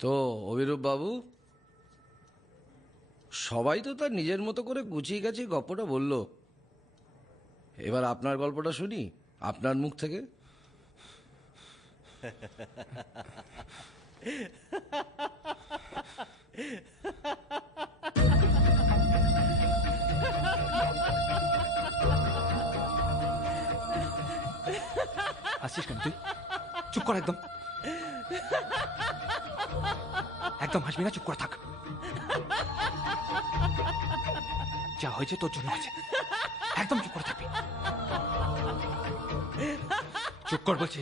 তো অভিরূপ বাবু, সবাই তো তার নিজের মতো করে গুছিয়ে গাছিয়ে গল্পটা বলল। এবার আপনার গল্পটা শুনি আপনার মুখ থেকে। আসছিস কেন তুই? চুপ কর, একদম একদম হাসবি না, চুপ করে থাক। যা হয়েছে তোর জন্য হয়েছে, একদম চুপ করে থাকবি। চুপ কর বলছি।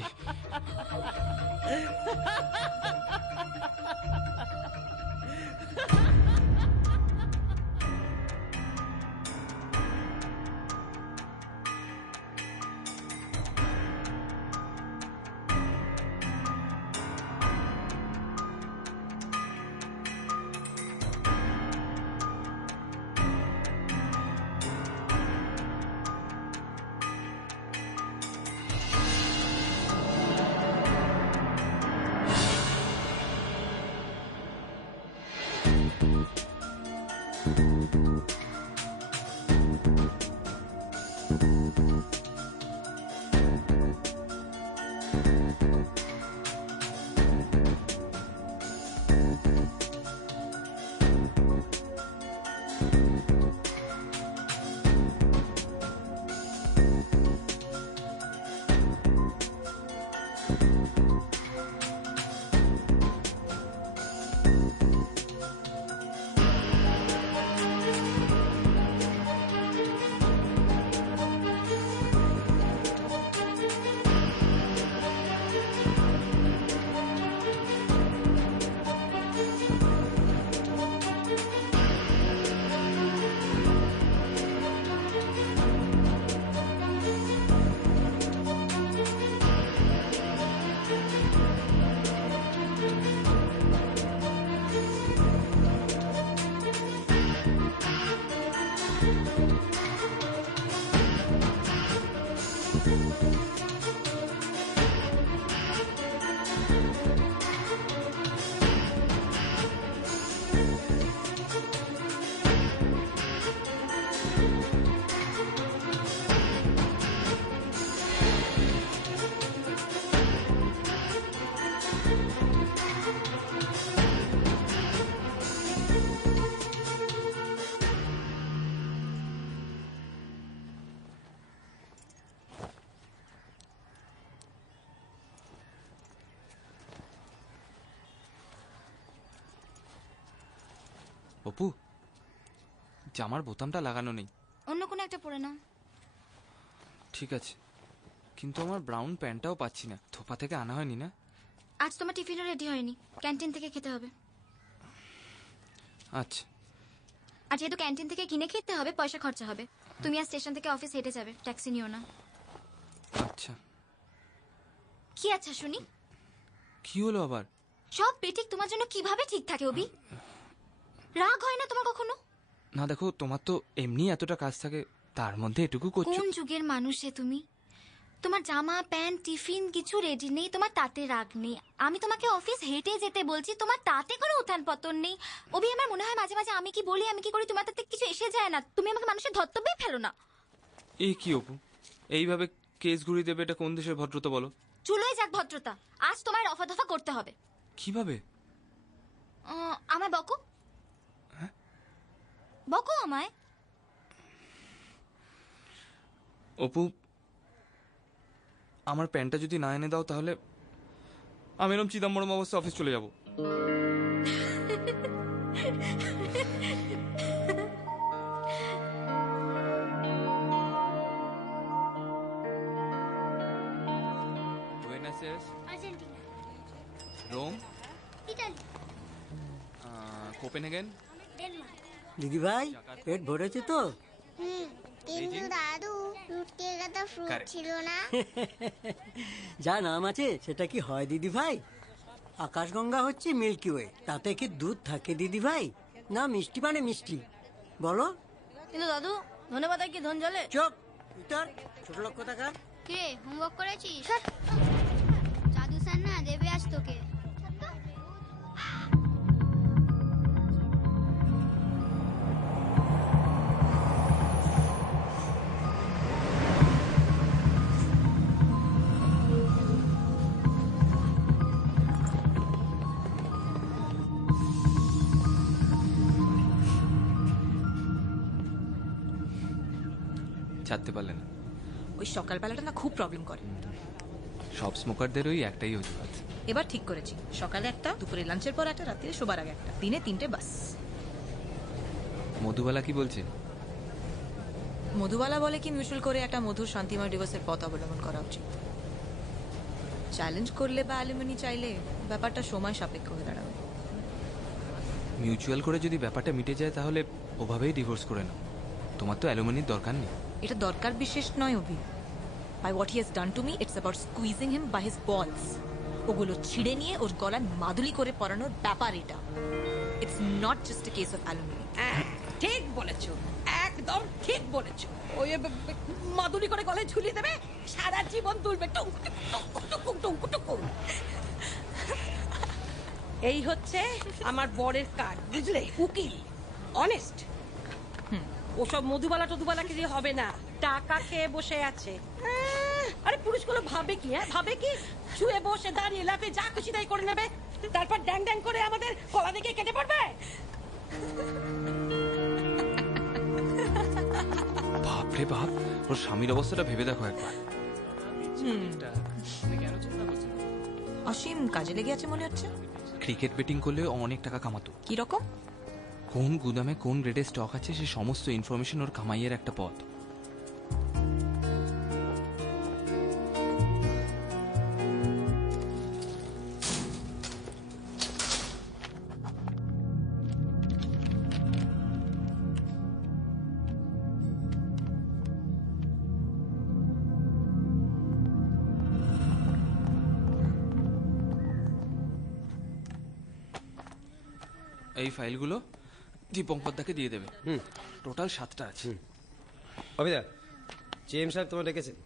অপু, জামার বোতামটা লাগানো নেই। অন্য কোনো একটা পরে নাও। ঠিক আছে, কিন্তু আমার ব্রাউন প্যান্টটাও পাচ্ছি না। থোপা থেকে আনা হয়নি না? আজ তোমার টিফিনও রেডি হয়নি, ক্যান্টিন থেকে খেতে হবে। আচ্ছা। আর যেহেতু ক্যান্টিন থেকে কিনে খেতে হবে, পয়সা খরচা হবে। তুমি আর স্টেশন থেকে অফিস হেঁটে যাবে, ট্যাক্সি নিও না। আচ্ছা। কি আচ্ছা শুনি? কি হলো আবার? সব বেঠিক তোমার জন্য কিভাবে ঠিক থাকে অভি? রাগ হয় না তোমার কখনো? না দেখো, তোমার তো এমনি এতটা কাজ থাকে, তার মধ্যে এটুকু করছো। কোন যুগের মানুষ তুমি? তোমার জামা প্যান্ট টিফিন কিছু রেডি নেই, তোমার তাতে রাগ নেই। আমি তোমাকে অফিস হেঁটে যেতে বলছি, তোমার তাতে কোনো উত্থান পতন নেই। অভি, আমার মনে হয় মাঝে মাঝে আমি কি বলি আমি কি করি তোমার তাতে কিছু এসে যায় না। তুমি আমাকে মানুষের ধর্তব্যই ফেলো না। এই কি অপু, এইভাবে কেস ঘুরিয়ে দেবে? এটা কোন দেশের ভদ্রতা বলো? চুলোয় যাক ভদ্রতা, আজ তোমায় রফা দফা করতে হবে। কিভাবে? আমায় বকো, বকো আমায়। অপু, আমার প্যান্টটা যদি না এনে দাও তাহলে আমি এরকম চিদম্বরম অবস্থা অফিস চলে যাব। Rome, Italy, Copenhagen. দিদি ভাই, পেট ভরেছে তো? কিন্তু দাদু রুটির কথা ফ্রুট ছিল না। যা নাম আছে সেটা কি হয় দিদি ভাই? আকাশগঙ্গা হচ্ছে মিল্কি ওয়ে, তাতে কি দুধ থাকে দিদি ভাই? না মিষ্টি মানে মিষ্টি, বলো। কিন্তু দাদু, ধনেপাতা কি ধন জলে? চুপ, উত্তর ছোট লোক কোথাকার। কে হোমওয়ার্ক করেছিস? জাদু স্যার না দেবে আজ তোকে। ছাড়তে পারলে না। ওই সকালবেলাটা না খুব প্রবলেম করে। সব স্মোকারদের ওই একটাই অজুহাত। এবার ঠিক করেছি, সকালে একটা, দুপুরে লাঞ্চের পর একটা, রাত্রিরে শোবার আগে একটা, দিনে 3টে বাস। মধুবালা কি বলছে? মধুবালা বলে কি মিউচুয়াল করে একটা মধুর শান্তিময় ডিভোর্সের পথ অবলম্বন করা উচিত। চ্যালেঞ্জ করলে বা অ্যালুমিনি চাইলে ব্যাপারটা সময় সাপেক্ষ হয়ে দাঁড়াবে। মিউচুয়াল করে যদি ব্যাপারটা মিটে যায় তাহলে ওভাবেই ডিভোর্স করে নাও। তোমার তো অ্যালুমিনির দরকার নেই। এটা দরকার বিশেষ নয় Abhi. By what he has done to me, it's about squeezing him by his balls. ওগুলো ছিঁড়ে নিয়ে ওর গলায় মাদুলি করে পরানোর ব্যাপার এটা। It's not just a case of alumni. ঠিক বলেছো, একদম ঠিক বলেছো। ওই মাদুলি করে গলায় ঝুলিয়ে দেবে, সারা জীবন তুলবে টুক টুক টুক টুক টুক টুক টুক। এই হচ্ছে আমার বরের কাজ, বুঝলে? উকিল, অনেস্ট। ওসব মধুবালা টধুবালাকে দিয়ে হবে না, টাকা খেয়ে বসে আছে। আরে পুরুষগুলো ভাবে কি, ভাবে কি শুয়ে বসে দাঁড়িয়ে লাফে যা খুশি তাই করে নেবে, তারপর ড্যাং ড্যাং করে আমাদের গলা দিকে কেটে পড়বে। বাপরে বাপ, ওর স্বামীর অবস্থাটা ভেবে দেখো একবার। অসীম কাজে লেগে আছে মনে হচ্ছে। ক্রিকেট বেটিং করলে অনেক টাকা কামাতো। কি রকম? কোন গুদামে কোন রেটে স্টক আছে সে সমস্ত ইনফরমেশন ওর কামাইয়ের একটা পথ। এই ফাইলগুলো দীপঙ্করদাকে দিয়ে দেবে। টোটাল 7টা আছে। অভিদা, চেম সাহেব তোমার ডেকেছেন।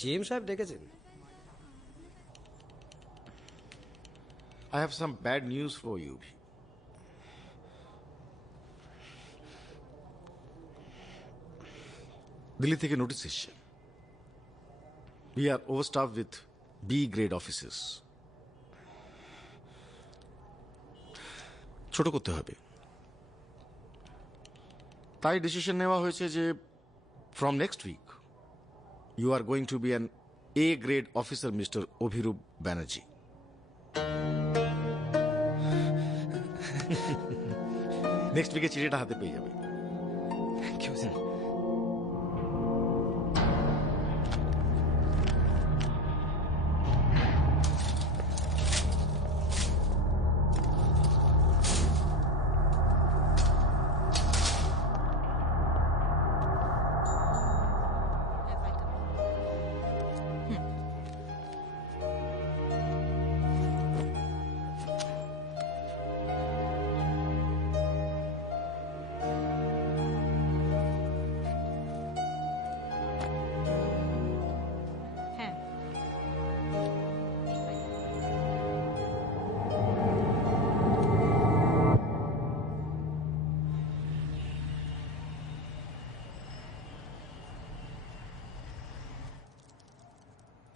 চেম সাহেব ডেকেছেন। I have some bad news for you. Delhi থেকে নোটিশ এসছে। We are overstaffed with B grade officers. ছোট করতে হবে। তাই ডিসিশন নেওয়া হয়েছে যে from next week you are going to be an A grade officer, Mr. Obhirup Banerjee. Next উইকে চিঠিটা হাতে পেয়ে যাবে। Thank you sir. হ্যাঁ,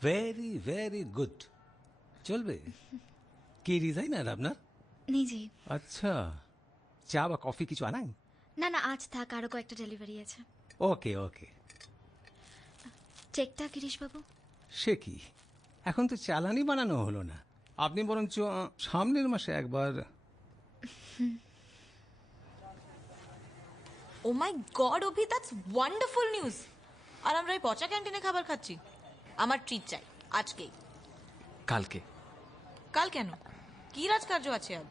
ভেরি ভেরি গুড। চলবে কি ডিজাইনার আপনার? নিজে। আচ্ছা, চা বা কফি কিছু আনাই? না না, আজ থাক, আরো কয়েকটা ডেলিভারি আছে। ওকে ওকে। চেকটা গিরিশবাবু। সে কি, এখন তো চালানি বানানো হলো না। আপনি বরঞ্চ সামনের মাসে একবার। Oh my god Abhi, that's wonderful news. আর আমরা এই পচা ক্যান্টিনে খাবার খাচ্ছি। আমার ট্রিট চাই আজকেই। কালকে। কাল কেন? কি রাজকার্য আছে আজ?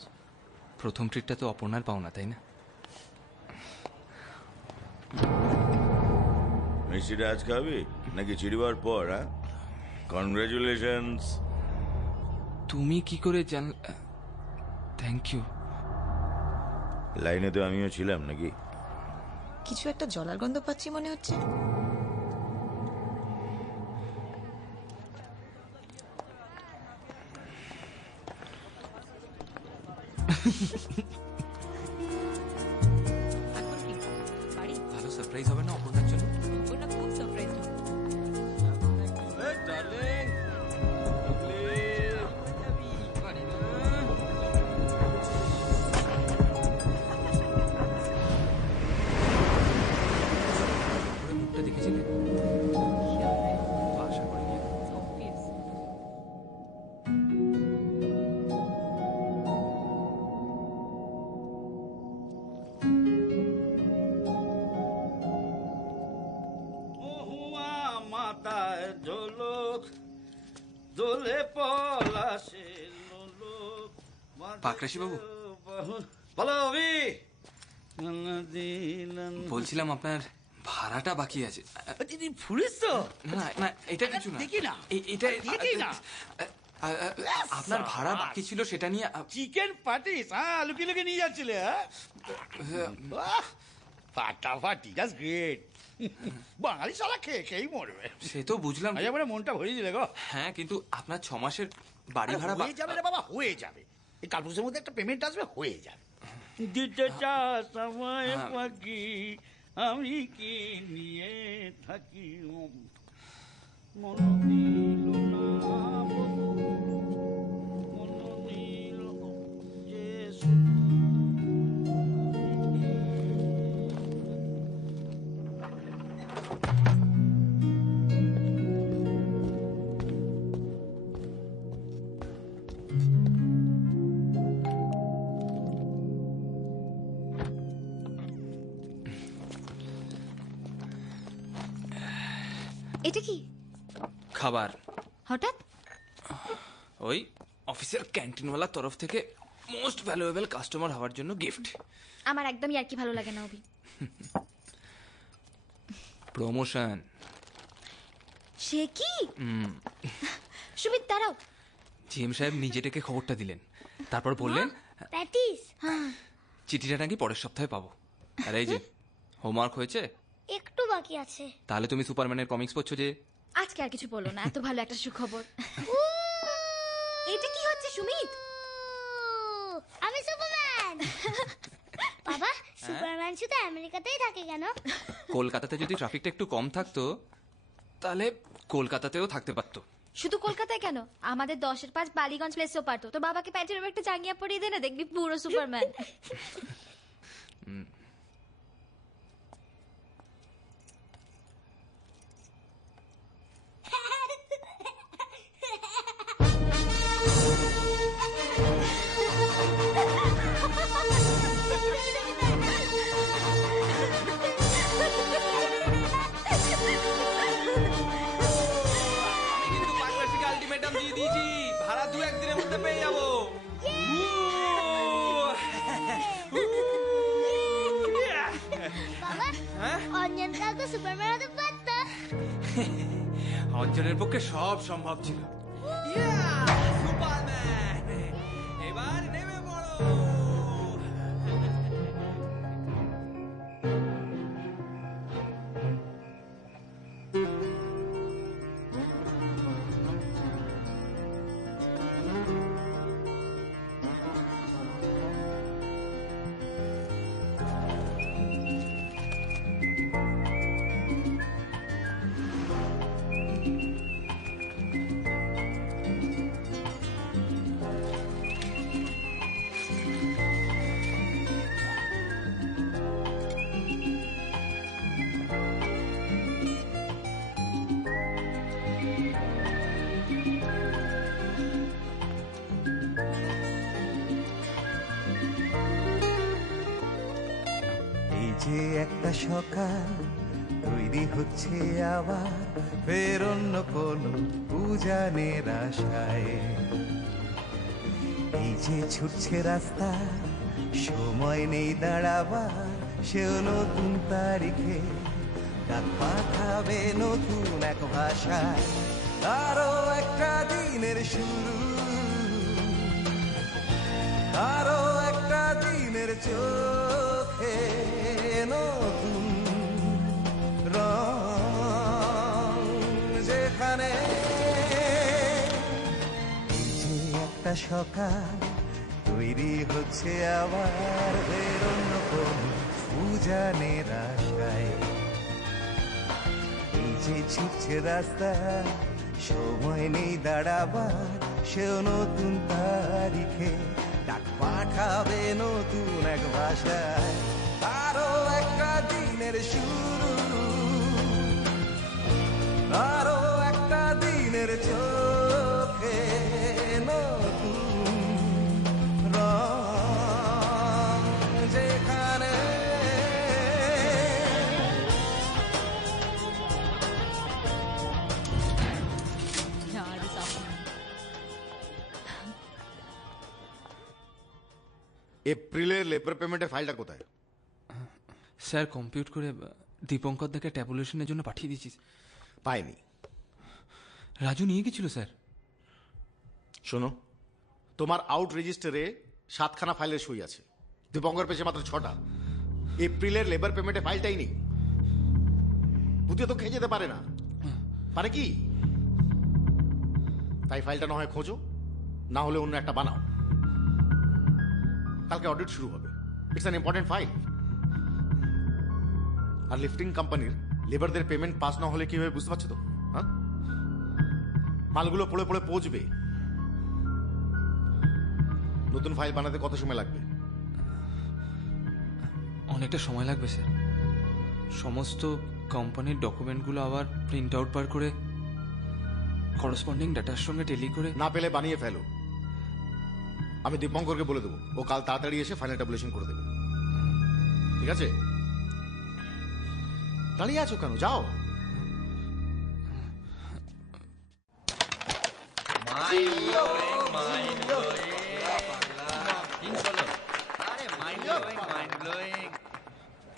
প্রথম ট্রিটটা তো অপর্ণার পাওনা, তাই না? মিষ্টিটা আজ খাবি নাকি চিড়িবার পর? হ্যাঁ, কনগ্রাচুলেশনস। তুমি কি করে জান? Thank you. লাইনে তো আমিও ছিলাম নাকি? কিছু একটা জলার গন্ধ পাচ্ছি মনে হচ্ছে। এখন কি বাড়ি ভালো সারপ্রাইজ হবে না অপর্ণার জন্য? ওটা খুব সারপ্রাইজ মুখটা দেখেছিলে? আশা করিনি। মহুয়া মাতায় ঝোলক দোলে পলাশের লোলক। পাকরাশি বাবু, বলো অভি। বলছিলাম আপনার ভাড়াটা বাকি আছে। দিদি ফুলিস তো? না না, এটা কিছু না। দেখি না। এটা দেখি না। আপনার ভাড়া বাকি ছিল, সেটা নিয়ে চিকেন পাটিস, হ্যাঁ, লুকিয়ে লুকিয়ে নিয়ে যাচ্ছিলে, হ্যাঁ? বাহ, ফাটাফাটি, জাস্ট গ্রেট। বাঙালি শালা খেয়ে খেয়েই মরবে। সে তো বুঝলাম। আজ আমার মনটা ভরিয়ে দিলে গো। হ্যাঁ, কিন্তু আপনার 6 মাসের বাড়ি ভাড়া হয়ে যাবে রে বাবা, হয়ে যাবে। এই কাল পরশুর মধ্যে একটা পেমেন্ট আসবে, হয়ে যাবে। দিতে চাস আমায় পাখি, আমি কি নিয়ে থাকি। মন দিল না, মন দিল যে এটা কি খাবার। হঠাৎ? ওই অফিসের ক্যান্টিনওয়ালার তরফ থেকে মোস্ট ভ্যালুয়েবল কাস্টমার হওয়ার জন্য গিফট। আমার একদমই আর কি ভালো লাগে না অভি। প্রমোশন। সে কি? সুমিত দাঁড়াও। জিএম সাহেব নিজে ডেকে খবরটা দিলেন, তারপর বললেন প্যাটিস। চিঠিটা নাকি পরের সপ্তাহে পাবো। আর এই যে হোমওয়ার্ক হয়েছে? একটু বাকি আছে। তাহলে তুমি সুপারম্যানের কমিক্স পড়ছো যে? আজকে আর কিছু বলো না, এত ভালো একটা সুখবর। এটা কি হচ্ছে সুমিত? আমি সুপারম্যান। বাবা, সুপারম্যান শুধু আমেরিকাতেই থাকে কেন? কলকাতাতে যদি ট্রাফিকটা একটু কম থাকতো তাহলে কলকাতাতেও থাকতে পারতো। শুধু কলকাতায় কেন, আমাদের 10-এর 5 বালিগঞ্জ প্লেসেও পারতো। তোর বাবাকে প্যান্টের উপর একটা জাঙ্গিয়া পরিয়ে দে না, দেখবি পুরো সুপারম্যান। আলটিমেটাম দিয়ে দিয়েছি, ভাড়া 2-1 দিনের মধ্যে পেয়ে যাবো। বাবা, অঞ্জন কাকু সুপারম্যান হতে পারত। অঞ্জনের পক্ষে সব সম্ভব ছিল। সুপারম্যান এবার নেমে পড়ো। যে একটা সকাল তৈরি হচ্ছে আবার ফের অন্য কোনো উজানের আশায়। এই যে ছুটছে রাস্তা, সময় নেই দাঁড়াবার, সেও নতুন তারিখে ডাক পাঠাবে নতুন এক ভাষায়। আরো একটা দিনের শুরু, আরো একটা দিনের চোখে নতুন রং, যেখানে এই যে একটা সকাল তৈরি তৈরি হচ্ছে আবার বেরোন্য কোন উজানের আশায়। এই যে ছুটছে রাস্তা, সময় নেই দাঁড়াবার, সেও নতুন তারিখে ডাক পাঠাবে নতুন এক ভাষায়। আরো একটা দিনের শুরু, আরো একটা দিনের চোখে নতুন রং যেখানে এপ্রিলের লেবার পেমেন্টের ফাইলটা কোথায়? স্যার কম্পিউট করে দীপঙ্কর দাকে ট্যাবুলেশনের জন্য পাঠিয়ে দিয়েছিস। পাইনি। রাজু নিয়ে গেছিল স্যার। শোনো, তোমার আউট রেজিস্টারে 7খানা ফাইলের সই আছে, দীপঙ্কর পেয়েছে মাত্র 6টা। এপ্রিলের লেবার পেমেন্টের ফাইলটাই নেই। বুঝে তো খেয়ে যেতে পারে না, পারে কি? তাই ফাইলটা না হয় খোঁজো, না হলে অন্য একটা বানাও। কালকে অডিট শুরু হবে, ইটস অ্যান ইম্পর্টেন্ট ফাইল। আর লিফটিং কোম্পানির লেবারদের পেমেন্ট পাস না হলে কি হবে বুঝতে পারছো তো? হ্যাঁ, মালগুলো পড়ে পড়ে পৌঁছবে। নতুন ফাইল বানাতে কত সময় লাগবে? অনেকটা সময় লাগবে স্যার। সমস্ত কোম্পানির ডকুমেন্টগুলো আবার প্রিন্ট আউট বার করে করসপন্ডিং ডাটার সঙ্গে টেলি করে। না পেলে বানিয়ে ফেলো, আমি দীপঙ্করকে বলে দেবো, ও কাল তাড়াতাড়ি এসে ফাইনাল ট্যাবুলেশন করে দেবে। ঠিক আছে? দাঁড়িয়ে আছো কেন, যাও।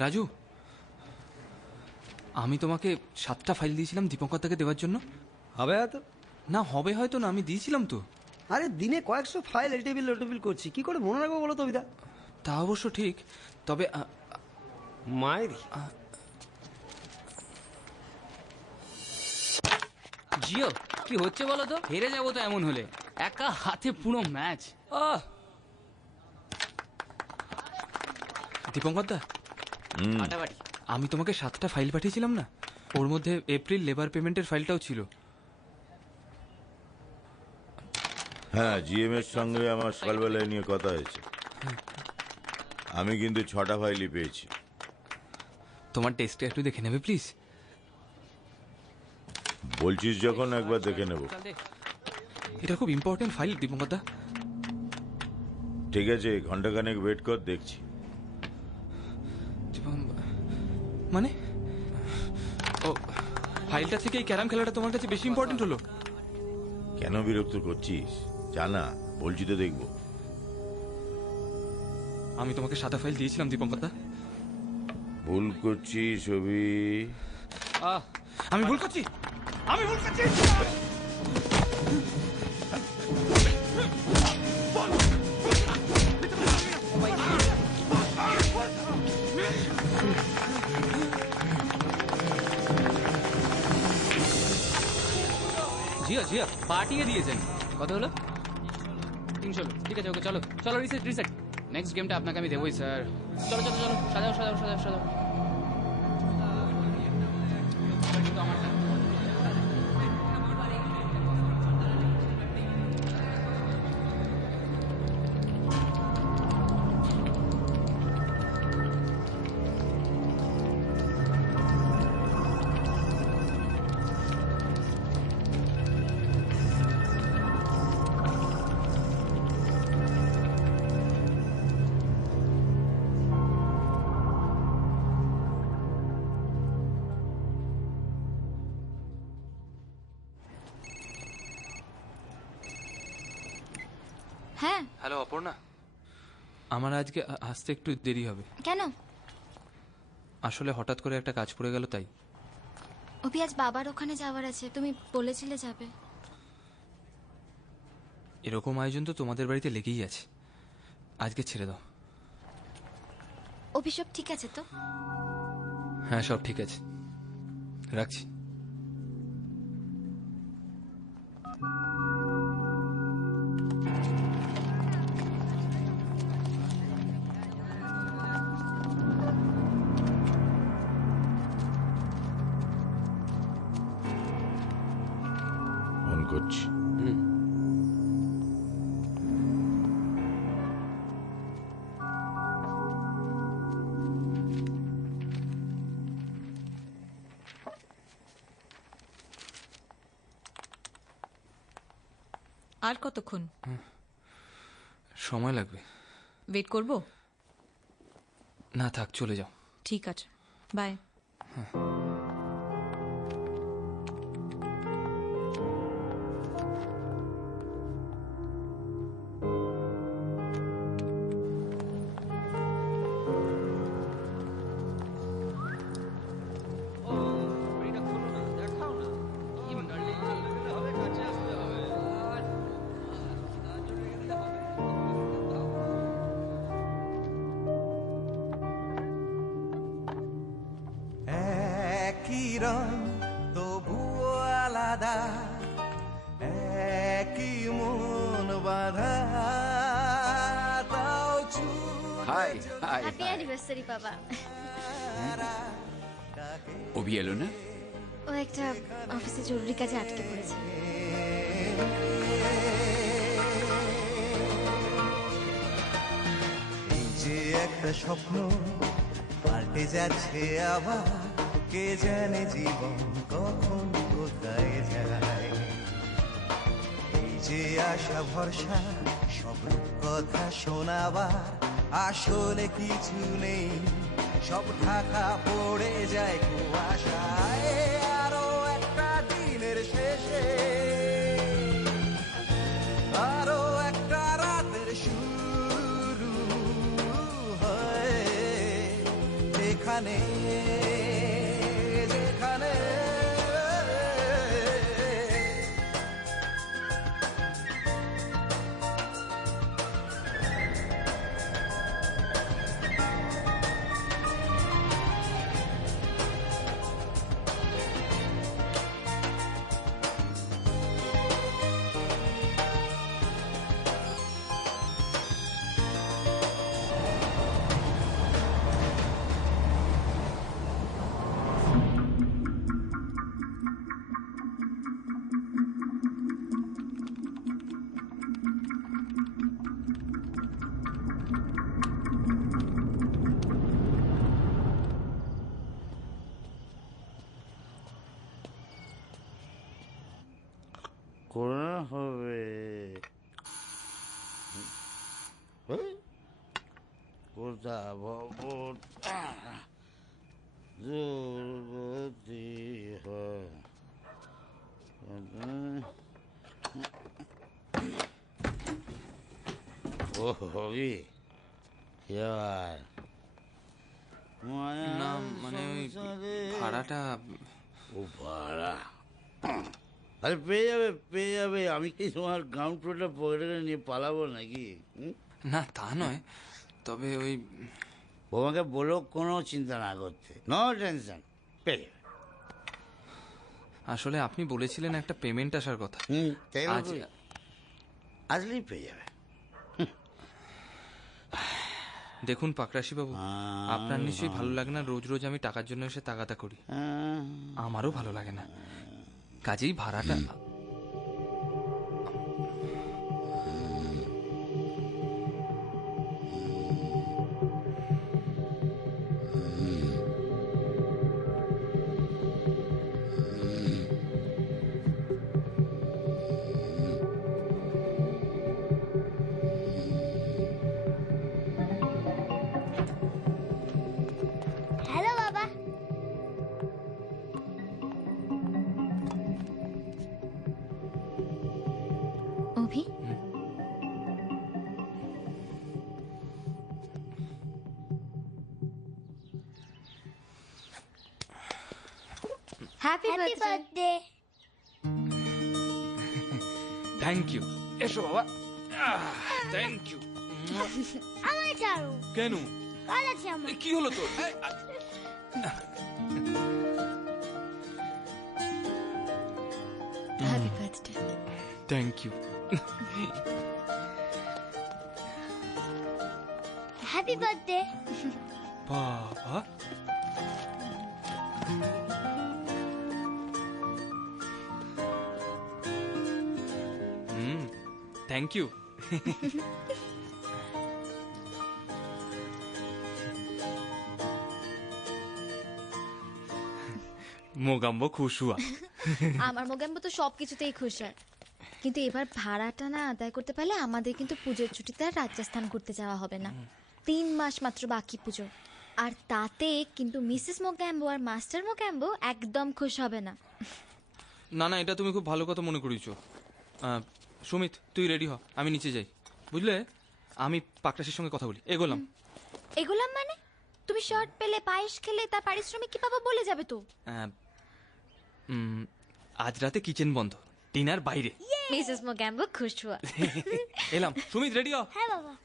রাজু, আমি তোমাকে 7টা ফাইল দিয়েছিলাম দীপঙ্কর দাকে দেওয়ার জন্য। হবে হয়তো না, হবে হয়তো না, আমি দিয়েছিলাম তো। আরে দিনে কয়েকশো ফাইল এলটেবিল লোটেবিল করছি, কি করে মনে রাখবো বলো তো বিদা? তা অবশ্য ঠিক, তবে মায়েরি জিও কি হচ্ছে বলো তো? হেরে যাবো তো এমন হলে, একা হাতে পুরো ম্যাচ। দীপঙ্কর দা, আমি তোমাকে 7টা ফাইল পাঠিয়েছিলাম না, ওর মধ্যে এপ্রিল লেবার পেমেন্টের ফাইলটাও ছিল। হ্যাঁ, জিএম এর সঙ্গে আমার সকালবেলায় নিয়ে কথা হয়েছে। আমি কিন্তু 6টা ফাইলই পেয়েছি। তোমার টেস্টটা একটু দেখে নেবে প্লিজ? বলছিস যখন, একবার দেখে নেব। এটা খুব ইম্পর্টেন্ট ফাইল দীপঙ্কর দা। ঠিক আছে, ঘন্টাখানেক ওয়েট কর, দেখছি। মানে ও ফাইলটা থেকে এই ক্যারাম খেলাটা তোমার কাছে বেশি ইম্পর্টেন্ট হলো? কেন বিরক্ত করছিস? জানা, বলছি তো দেখবো। আমি তোমাকে 7টা ফাইল দিয়েছিলাম দীপঙ্কর দা। ভুল করছিস অভি। আমি ভুল করছি, আমি ভুল করছি। জিও জিও পাঠিয়ে দিয়েছেন। কত হলো? 300। ঠিক আছে, ওকে চলো চলো, রিসেট রিসেট। নেক্সট গেমটা আপনাকে আমি দেবই স্যার। চলো চলো চলো, সাজাও সাজাও সাজাও সাজাও। হ্যাঁ। হ্যালো অপর্ণা, আমার আজকে আসতে একটু দেরি হবে। কেন? আসলে হঠাৎ করে একটা কাজ পড়ে গেল, তাই। অভি, আজ বাবার ওখানে যাওয়ার আছে, তুমি বলেছিলে যাবে। এরকম আয়োজন তো তোমাদের বাড়িতে লেগেই আছে, আজকে ছেড়ে দাও। অভি, সব ঠিক আছে তো? হ্যাঁ, সব ঠিক আছে, রাখছি। করছি। আর কতক্ষণ সময় লাগবে। ওয়েট করব? না থাক, চলে যাও। ঠিক আছে, বাই। একই রং তবুও আলাদা, একই মন বাঁধা, তাও হাই হাই হ্যাপি অ্যানিভার্সারি বাবা। অভি এলো না? ও একটা অফিসে জরুরি কাজে আটকে পড়েছে। এই যে একটা স্বপ্ন পাল্টে যাচ্ছে আবার, কে জানে জীবন কখন কোথায় যায়। এই যে আশা ভরসা সব কথা শোনাবার, আসলে কিছু নেই, সব ঢাকা পড়ে যায় কুয়াশায়। আরো একটা দিনের শেষে, আরো একটা রাতের শুরু হয়, যেখানে যেখানে করা হবে। কোথা ভবন দুর্গতি হয়। ও হবি এবার না মানে ওই ভাড়াটা। ও ভাড়া, আরে পেয়ে যাবে। আমি কি তোমার গ্রাউন্ড ফ্লোরটা পকেটে করে নিয়ে পালাবো নাকি? না তা নয়, তবে ওই বৌমাকে বলো কোনো চিন্তা না করতে, নো টেনশন, পেয়ে যাবে। আসলে আপনি বলেছিলেন একটা পেমেন্ট আসার কথা। আজ আসলেই পেয়ে যাবে। দেখুন পাকরাশি বাবু, আপনার নিশ্চয়ই ভালো লাগে না রোজ রোজ আমি টাকার জন্য এসে তাগাদা করি। আমারও ভালো লাগে না, কাজেই ভাড়াটা। হ্যালো বাবা। Abhi, happy birthday. Thank you. এসো বাবা। Thank you. আমার চারু কেন? কাজ আছে আমার। কি হলো তোর? Happy birthday. Thank you. Happy birthday. বাবা, থ্যাংক ইউ। মোগাম্বো খুশ হুয়া। আমার মোগাম্বো তো সবকিছুতেই খুশ হয়, কিন্তু এবার ভাড়াটা না আদায় করতে পারলে আমাদের কিন্তু পুজোর ছুটিতে আর রাজস্থান ঘুরতে যাওয়া হবে না। 3 মাস মাত্র বাকি পুজো, আর তাতে কিন্তু মিসেস মোগাম্বো আর মাস্টার মোগাম্বো একদম খুশ হবে না। না না, এটা তুমি খুব ভালো কথা মনে করেছো। সুমিত, তুই রেডি হ, আমি নিচে যাই, বুঝলে? আমি পাকরাশির সঙ্গে কথা বলি। এগোলাম। এগুলাম মানে? তুমি শর্ট পেলে, পায়েস খেলে, তার পারিশ্রমিক কি পাবো বলে যাবে তো? আজ রাতে কিচেন বন্ধ, ডিনার বাইরে। মিসেস মোগাম্বো খুশ হুয়া। এলাম। সুমিত, রেডি হ। হ্যাঁ বাবা।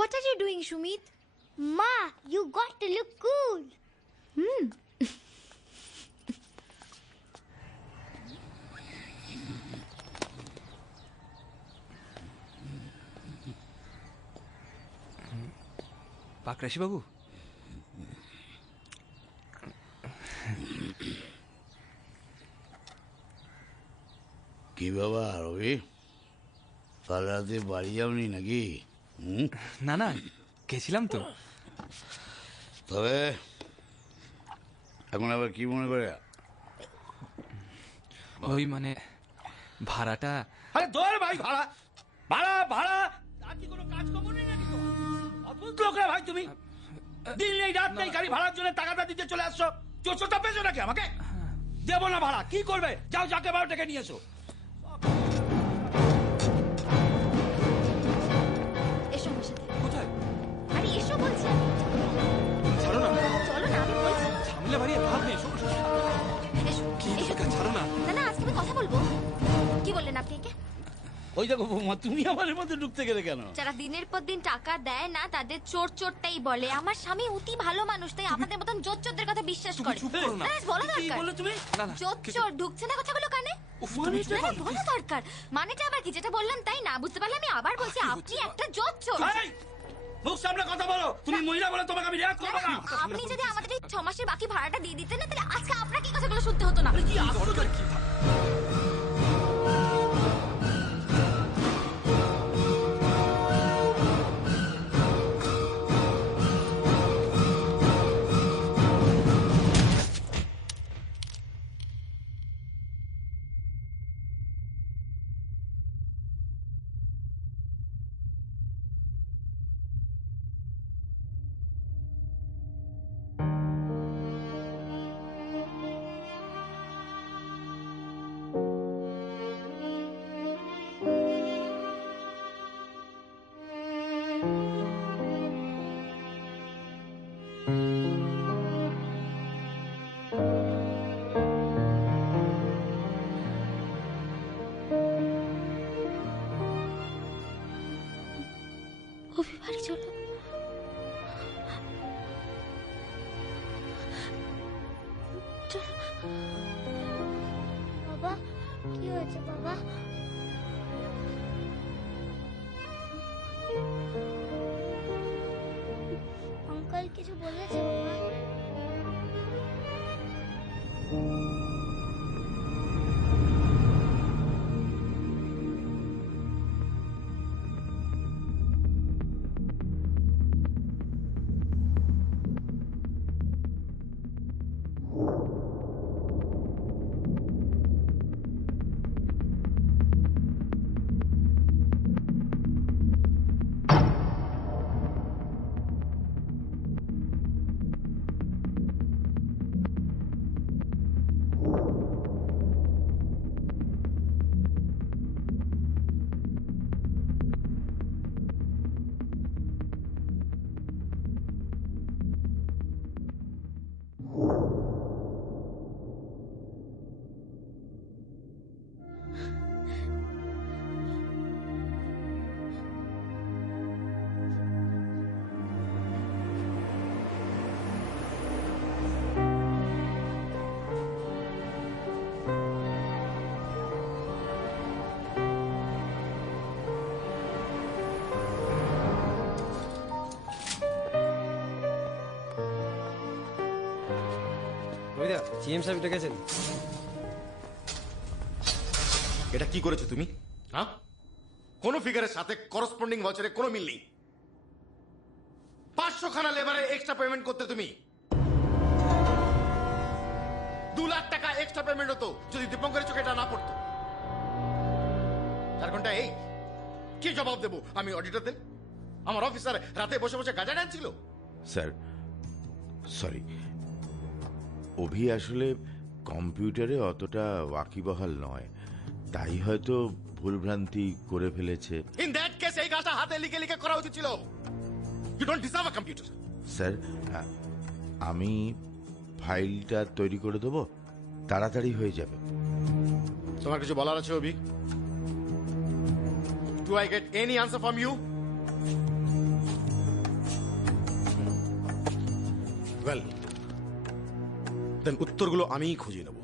What are you doing, Shumit? Ma, you got to look cool. Pakrashi বাবু, কি বাবা রবি, কাল রাতে বাড়ি যাওনি নাকি? না না, গেছিলাম তো। তবে এখন আবার কি মনে করে? ওই মানে ভাড়াটা। আরে ধর ভাই, ভাড়া ভাড়া ভাড়া আর কি কোনো কাজ খবর নেই নাকি তোমার? অদ্ভুত লোক রে ভাই তুমি, দিন নেই রাত নেই খালি ভাড়ার জন্য টাকাটা দিতে চলে আসছো। চোরটা পেয়েছো নাকি আমাকে? দেবো না ভাড়া, কি করবে? যাও যাকে ভাড়া টাকা নিয়ে এসো। এসো আমার সাথে। কোথায়? আরে এসো বলছি আমি। ছাড়ো না, চলো না, আমি বলছি। ঝামেলা বাড়িয়ে লাভ নেই। এসো কি এসো। ছাড়ো না। না না, আজকে আমি কথা বলবো। কি বললেন আপনি একে? ওই দেখো বৌমা, তুমি আমার মধ্যে ঢুকতে গেলে কেন? যারা দিনের পর দিন টাকা দেয় না তাদের চোর চোরটাই বলে। আমার স্বামী অতি ভালো মানুষ, তাই আপনাদের মতন জোর চোরদের কথা বিশ্বাস করে। না, বলা দরকার। জোর চোর ঢুকছে না কথাগুলো কানে? না, বলা দরকার। মানেটা আবার কি? যেটা বললাম তাই না বুঝতে পারলে আমি আবার বলছি, আপনি একটা জোর চোর। মুখ সামনে কথা বলো, তুমি মহিলা বলে তোমাকে আমি রিয়াক্ট করবো না। আপনি যদি আমাদের এই 6 মাসের বাকি ভাড়াটা দিয়ে দিতেন না, তাহলে আজকে আপনাকে এই কথাগুলো শুনতে হতো না। অভি, বাড়ি চলো। বাবা, কি হয়েছে বাবা? আঙ্কেল কিছু বলেছে বাবা? রবিদা জিএম সাহেব ডেকেছেন। এটা কি করেছো তুমি? হ্যাঁ, কোন ফিগারের সাথে করসপন্ডিং ভাউচারে কোনো মিল নেই। 500 খানা লেবারে এক্সট্রা পেমেন্ট করতে তুমি 2 লাখ টাকা এক্সট্রা পেমেন্ট হতো যদি দীপঙ্করের চোখে এটা না পড়তো। 4 ঘন্টা এই কি জবাব দেবো আমি অডিটরদের? আমার অফিসার রাতে বসে বসে গাঁজা টানছিল। স্যার সরি, অভি আসলে কম্পিউটারে অতটা ওয়াকিবহাল নয়, তাই হয়তো ভুলভ্রান্তি করে ফেলেছে। ইন দ্যাট কেস এই কাজটা হাতে লিখে লিখে করা উচিত ছিল। You don't deserve a computer. Sir আমি ফাইলটা তৈরি করে দেবো, তাড়াতাড়ি হয়ে যাবে। তোমার কিছু বলার আছে Abhi? Do I get any answer from you? Well then উত্তরগুলো আমিই খুঁজে নেব।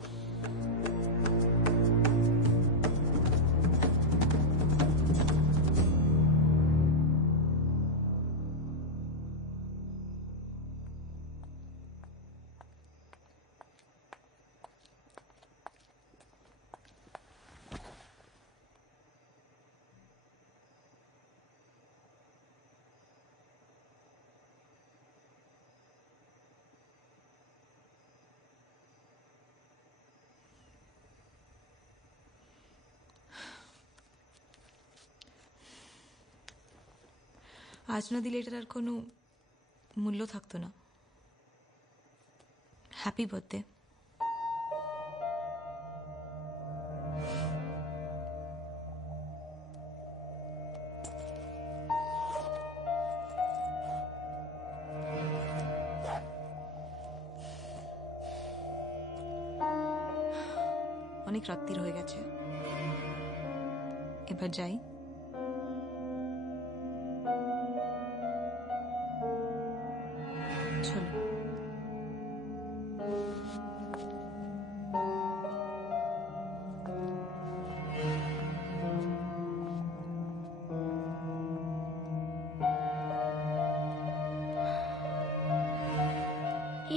আজ না দিলে এটার আর কোনো মূল্য থাকতো না। Happy birthday. অনেক রাত্রির হয়ে গেছে, এবার যাই। চলো।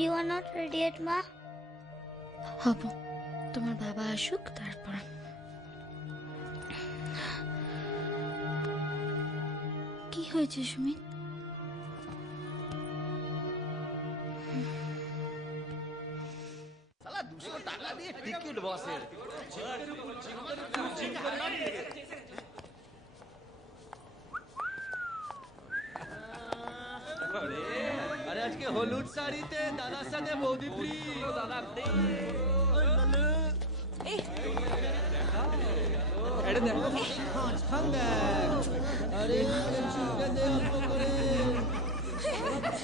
You are not ready yet, মা? হব, তোমার বাবা আসুক তারপর। কি হয়েছে সুমিত? টিকিট বসের আরে আজকে হলুদ শাড়িতে দাদার সাথে বৌদি ফ্রি। দাদা আরে দেখো আরে চুলটা দে অল্প করে।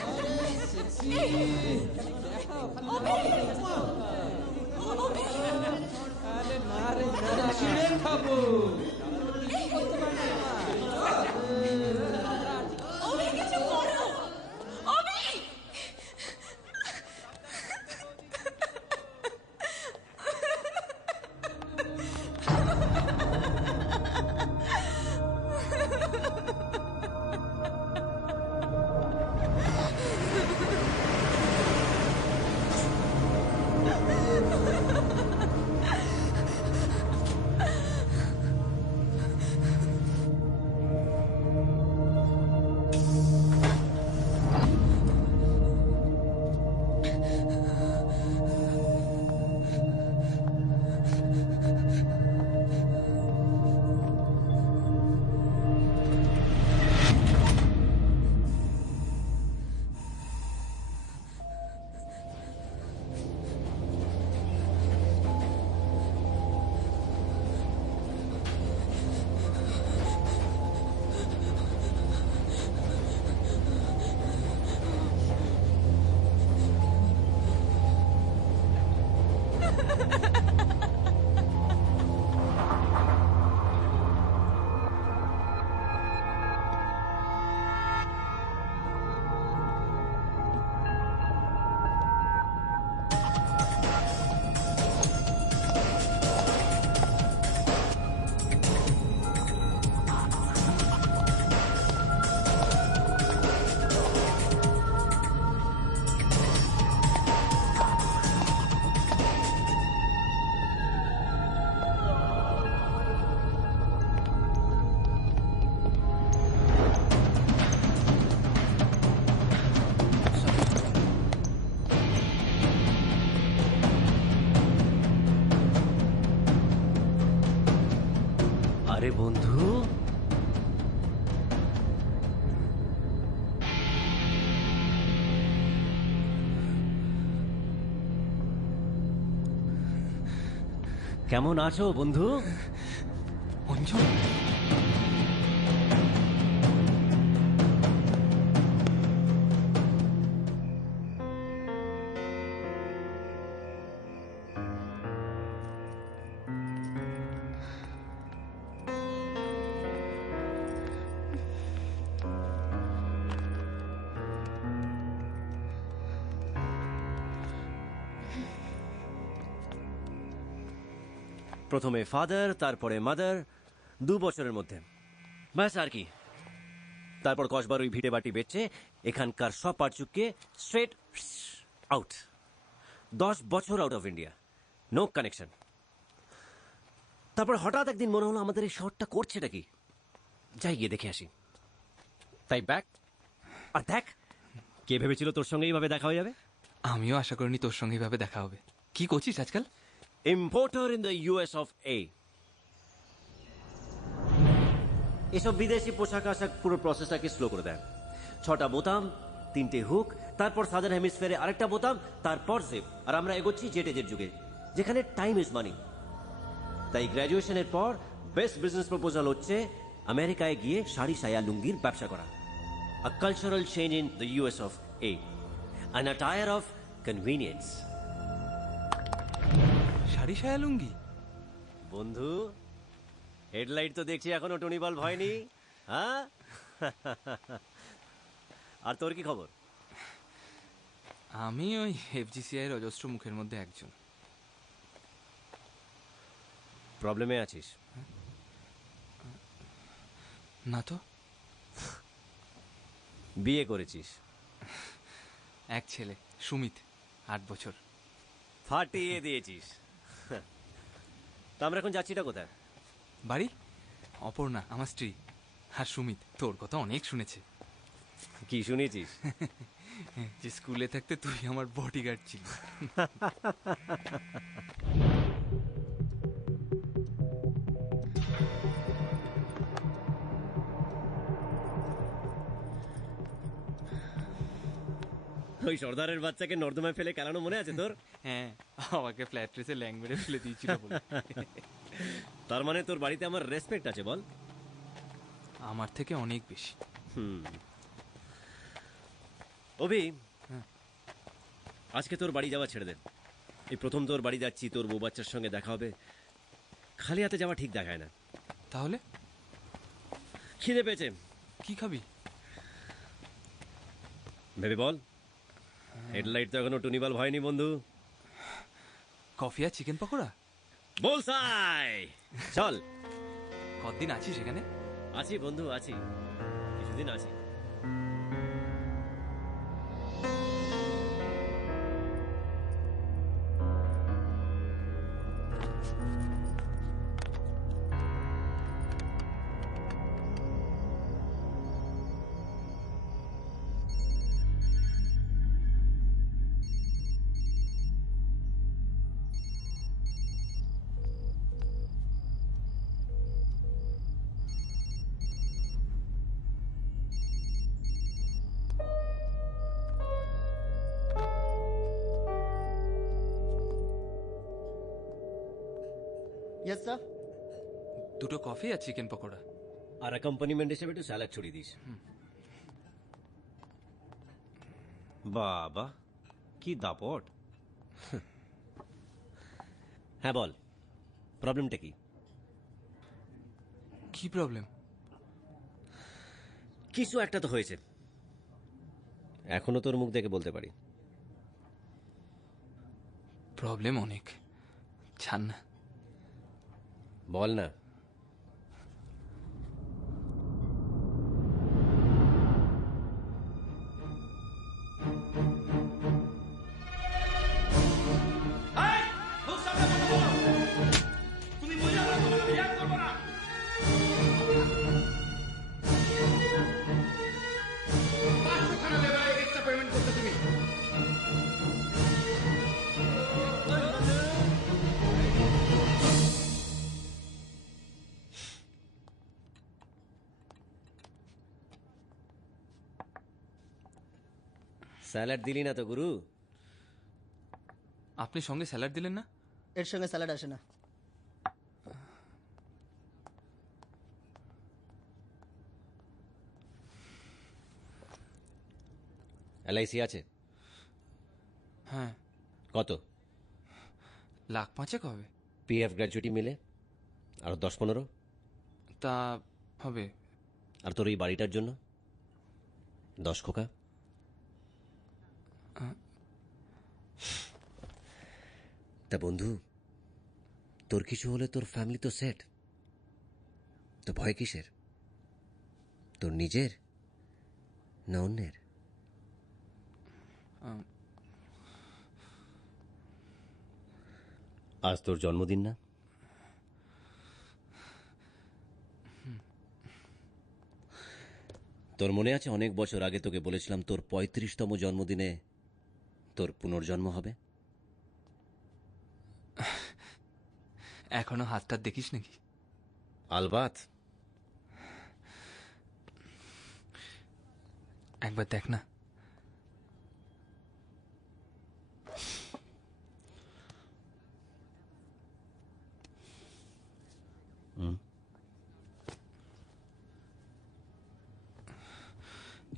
আরে সেক্সি আরে না রে ছিঁড়ে খাবো। বন্ধু, কেমন আছো বন্ধু? অঞ্জন, প্রথমে ফাদার, তারপরে মাদার, 2 বছরের মধ্যে, ব্যাস আর কি। তারপর কসবার ওই ভিটে বাটি বেচে এখানকার সব পার্চুককে স্ট্রেট আউট। 10 বছর out of India, no connection. তারপর হঠাৎ একদিন মনে হলো আমাদের এই শহরটা করছেটা কি, যাই গিয়ে দেখে আসি। তাই ব্যাক। আর দেখ, কে ভেবেছিল তোর সঙ্গে এইভাবে দেখা হয়ে যাবে? আমিও আশা করিনি তোর সঙ্গে এইভাবে দেখা হবে। কি করছিস আজকাল? Importer in the US of A। এসব বিদেশি পোশাক আশাক পুরো প্রসেসটাকে স্লো করে দেয়। 6টা বোতাম, 3টে হুক, তারপর সাদার্ন হেমিসফিয়ারে আরেকটা বোতাম, তারপর জিপ। আর আমরা এগোচ্ছি জেটেজের যুগে, যেখানে টাইম ইজ মানি। তাই গ্র্যাজুয়েশনের পর বেস্ট বিজনেস প্রপোজাল হচ্ছে আমেরিকায় গিয়ে শাড়ি সায়া লুঙ্গির ব্যবসা করা। আ cultural change in the US of A, an attire of convenience. Sari সায়া লুঙ্গি? বন্ধু, হেডলাইট তো দেখছি এখনো টনি বাল্ব হয়নি, হ্যাঁ? আর তোর কি খবর? আমি ওই FGCI এর অজস্র মুখের মধ্যে একজন। প্রবলেমে আছিস? না তো। বিয়ে করেছিস? এক ছেলে, সুমিত, 8 বছর। ফাটিয়ে দিয়েছিস। তা আমরা এখন যাচ্ছিটা কোথায়? বাড়ি। অপর্ণা আমার স্ত্রী, আর সুমিত তোর কথা অনেক শুনেছে। কি শুনেছিস? যে স্কুলে থাকতে তুই আমার বডিগার্ড ছিলি। ওই সর্দারের বাচ্চাকে নর্দমায় ফেলে কেলানো মনে আছে তোর? হ্যাঁ, আমাকে ফ্ল্যাট ড্রেসে ল্যাং মেরে ফেলে দিয়েছিল বলে। তার মানে তোর বাড়িতে আমার রেসপেক্ট আছে বল? আমার থেকে অনেক বেশি। অভি, আজকে তোর বাড়ি যাওয়া ছেড়ে দে। এই প্রথম তোর বাড়ি যাচ্ছি, তোর বউ বাচ্চার সঙ্গে দেখা হবে। খালি হাতে যাওয়া ঠিক দেখায় না। তাহলে? খিদে পেয়েছে। কি খাবি? ভেবে বল। হেডলাইট তো এখনো টুনি বাল্ব হয়নি বন্ধু। কফি আর চিকেন পকোড়া? বলসাই, চল। কতদিন আছিস এখানে? আছি বন্ধু, আছি, কিছুদিন আছি। Yes sir. 2টো কফি আর চিকেন পকোড়া। আর অ্যাকম্পানিমেন্ট হিসেবে একটু স্যালাড ছড়িয়ে দিস। বাবা, কি দাপট। হ্যাঁ বল, প্রবলেমটা কি? কি প্রবলেম? কিছু একটা তো হয়েছে, এখনো তোর মুখ দেখে বলতে পারি। প্রবলেম অনেক, ছাড় না। বল না। স্যালাড দিলি না তো গুরু? আপনি সঙ্গে স্যালাড দিলেন না? এর সঙ্গে স্যালাড আসে না। এলআইসি আছে? হ্যাঁ। কত? 1,05,000 হবে। পিএফ গ্র্যাচুইটি মিলে আরো 10-15? তা হবে। আর তোর এই বাড়িটার জন্য 10 খোকা? তা বন্ধু, তোর কিছু হলে তোর ফ্যামিলি তো সেট, তো ভয় কিসের? তোর নিজের না অন্যের? আজ তোর জন্মদিন না? তোর মনে আছে অনেক বছর আগে তোকে বলেছিলাম তোর 35তম জন্মদিনে তোর পুনর্জন্ম হবে? এখনো হাতটা দেখিস নাকি? আলবাত। একবার দেখ না।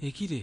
এ কি রে?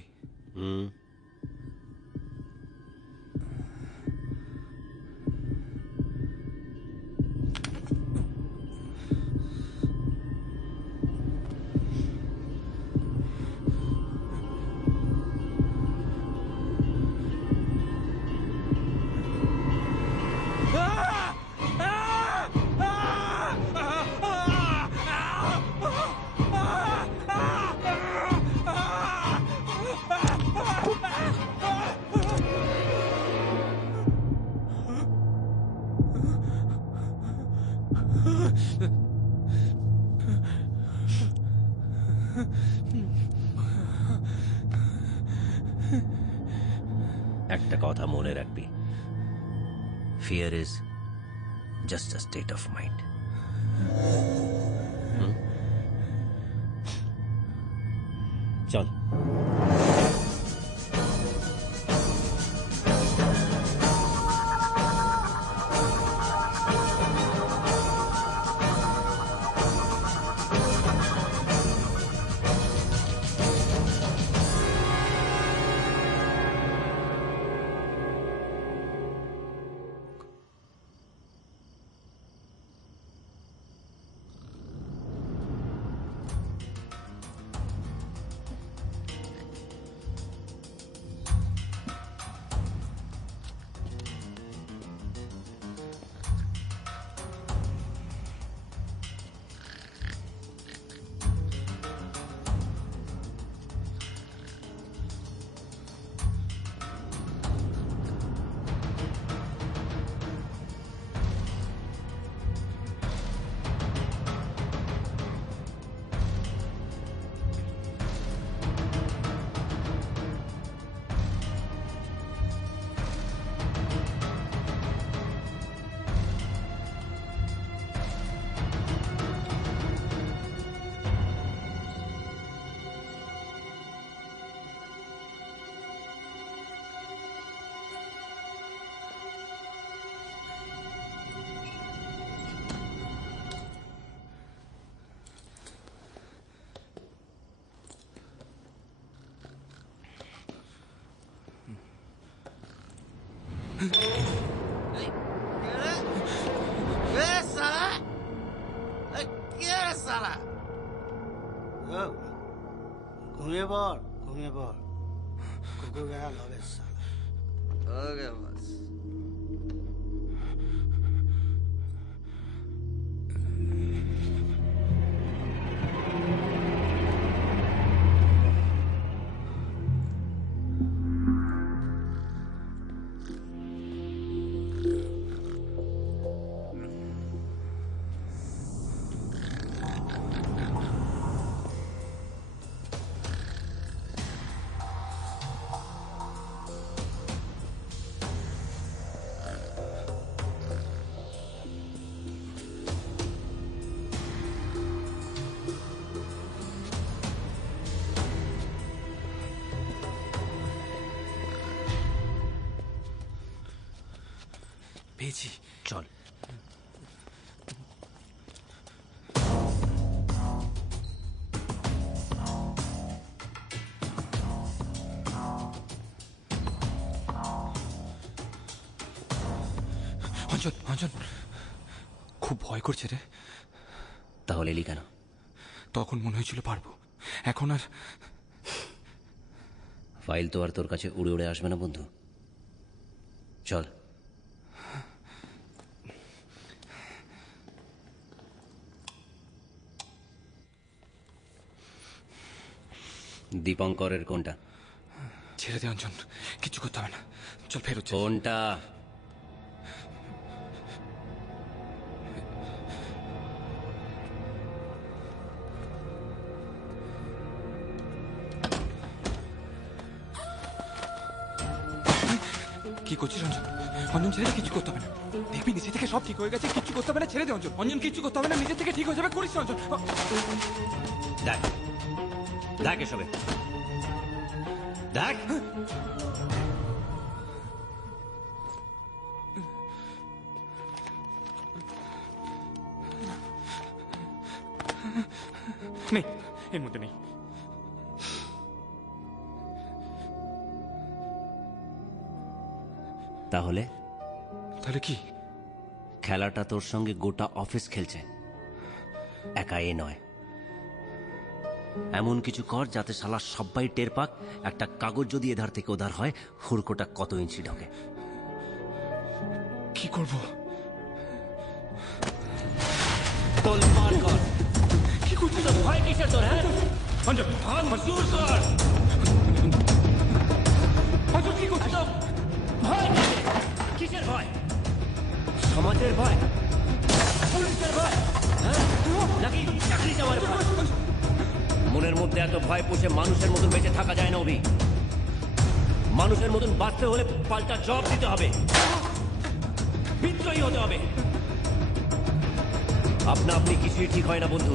একটা কথা মনে রাখবি, fear is just a state of mind. চল। ঘুমিয়ে পড়, ঘুমিয়ে পড়। কুকুর গেল হবে সালা। ওকে বাস। পেয়েছি। চল। অঞ্জন, অঞ্জন, খুব ভয় করছে রে। তাহলে এলি কেন? তখন মনে হয়েছিল পারবো, এখন আর। ফাইল তো আর তোর কাছে উড়ে উড়ে আসবে না বন্ধু, চল। দীপঙ্করের কোনটা? ছেড়ে দে অঞ্জন, কিছু করতে হবে না, চল ফেরত। কোনটা? কি করছিস অঞ্জন? অঞ্জন ছেড়ে দে, কিছু করতে হবে না, দেখবি নিচে থেকে সব ঠিক হয়ে গেছে, কিছু করতে হবে না, ছেড়ে দে অঞ্জন। অঞ্জন কিছু করতে হবে না, নিজে থেকে ঠিক হয়ে যাবে, করিস না অঞ্জন। দেখ দেখ এসবে দেখ। নেই, এর মধ্যে নেই। তাহলে? তাহলে কি? খেলাটা তোর সঙ্গে গোটা অফিস খেলছে, একা এ নয়। এমন কিছু কর যাতে শালা সবাই টের পাক, একটা কাগজ যদি এধার থেকে ওধার হয়, হুড়কোটা কত ইঞ্চি ঢোকে। কি করবো? তোলপাড় কর। কি করছিস? ভয় কিসের তোর? হ্যাঁ অঞ্জন, মজদুর কর। অঞ্জন কি করছিস? ভয় কিসের ভয়? সমাজের ভয়? পুলিশের ভয়? হ্যাঁ নাকি চাকরি যাওয়ার ভয়? মনের মধ্যে এত ভয় পুষে মানুষের মতন বেঁচে থাকা যায় না অভি। মানুষের মতন বাঁচতে হলে পাল্টা জবাব দিতে হবে, বিদ্রোহী হতে হবে। আপনা আপনি কিছুই ঠিক হয় না বন্ধু।